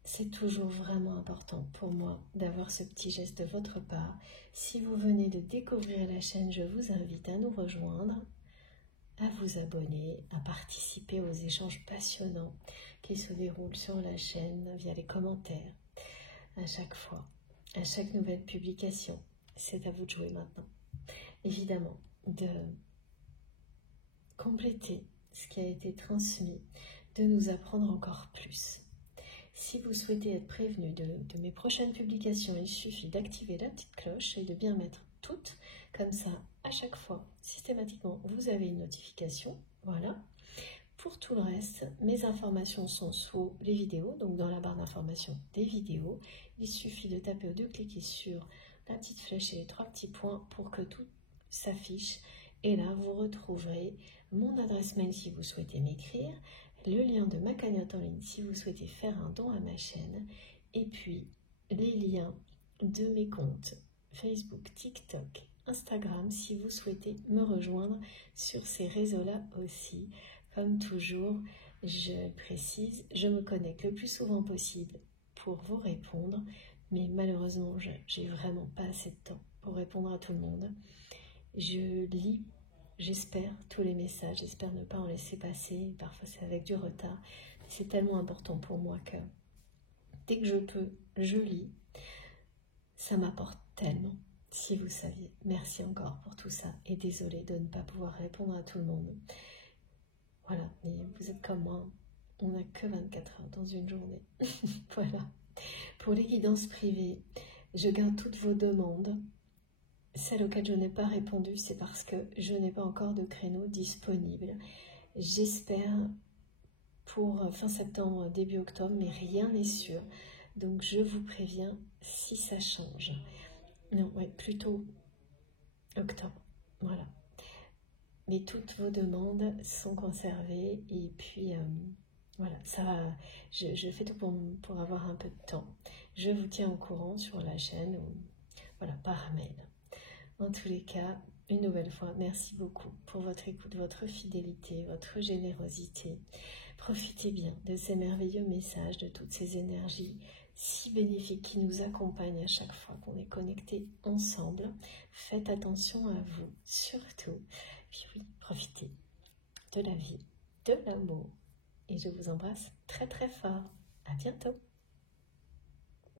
C'est toujours vraiment important pour moi d'avoir ce petit geste de votre part. Si vous venez de découvrir la chaîne, je vous invite à nous rejoindre, à vous abonner, à participer aux échanges passionnants qui se déroulent sur la chaîne via les commentaires à chaque fois, à chaque nouvelle publication. C'est à vous de jouer maintenant. Évidemment, de compléter ce qui a été transmis, de nous apprendre encore plus. Si vous souhaitez être prévenu de mes prochaines publications, il suffit d'activer la petite cloche et de bien mettre toutes, comme ça, à chaque fois, systématiquement, vous avez une notification. Voilà. Pour tout le reste, mes informations sont sous les vidéos, donc dans la barre d'information des vidéos. Il suffit de taper ou de cliquer sur la petite flèche et les trois petits points pour que tout s'affiche. Et là, vous retrouverez mon adresse mail si vous souhaitez m'écrire, le lien de ma cagnotte en ligne si vous souhaitez faire un don à ma chaîne, et puis les liens de mes comptes Facebook, TikTok, Instagram si vous souhaitez me rejoindre sur ces réseaux-là aussi. Comme toujours, je précise, je me connecte le plus souvent possible pour vous répondre, mais malheureusement, j'ai vraiment pas assez de temps pour répondre à tout le monde. Je lis, j'espère, tous les messages, j'espère ne pas en laisser passer, parfois c'est avec du retard. C'est tellement important pour moi que dès que je peux, je lis. Ça m'apporte tellement, si vous saviez. Merci encore pour tout ça et désolée de ne pas pouvoir répondre à tout le monde. Voilà, mais vous êtes comme moi, on n'a que 24 heures dans une journée. Voilà. Pour les guidances privées, je garde toutes vos demandes. Celles auxquelles je n'ai pas répondu, c'est parce que je n'ai pas encore de créneau disponible. J'espère pour fin septembre, début octobre, mais rien n'est sûr. Donc je vous préviens si ça change. Non, ouais, plutôt octobre. Voilà. Mais toutes vos demandes sont conservées et puis voilà, ça va. Je fais tout pour avoir un peu de temps. Je vous tiens au courant sur la chaîne ou voilà, par mail. En tous les cas, une nouvelle fois, merci beaucoup pour votre écoute, votre fidélité, votre générosité. Profitez bien de ces merveilleux messages, de toutes ces énergies si bénéfiques qui nous accompagnent à chaque fois qu'on est connectés ensemble. Faites attention à vous, surtout. Puis oui, profitez de la vie, de l'amour. Et je vous embrasse très très fort. À bientôt.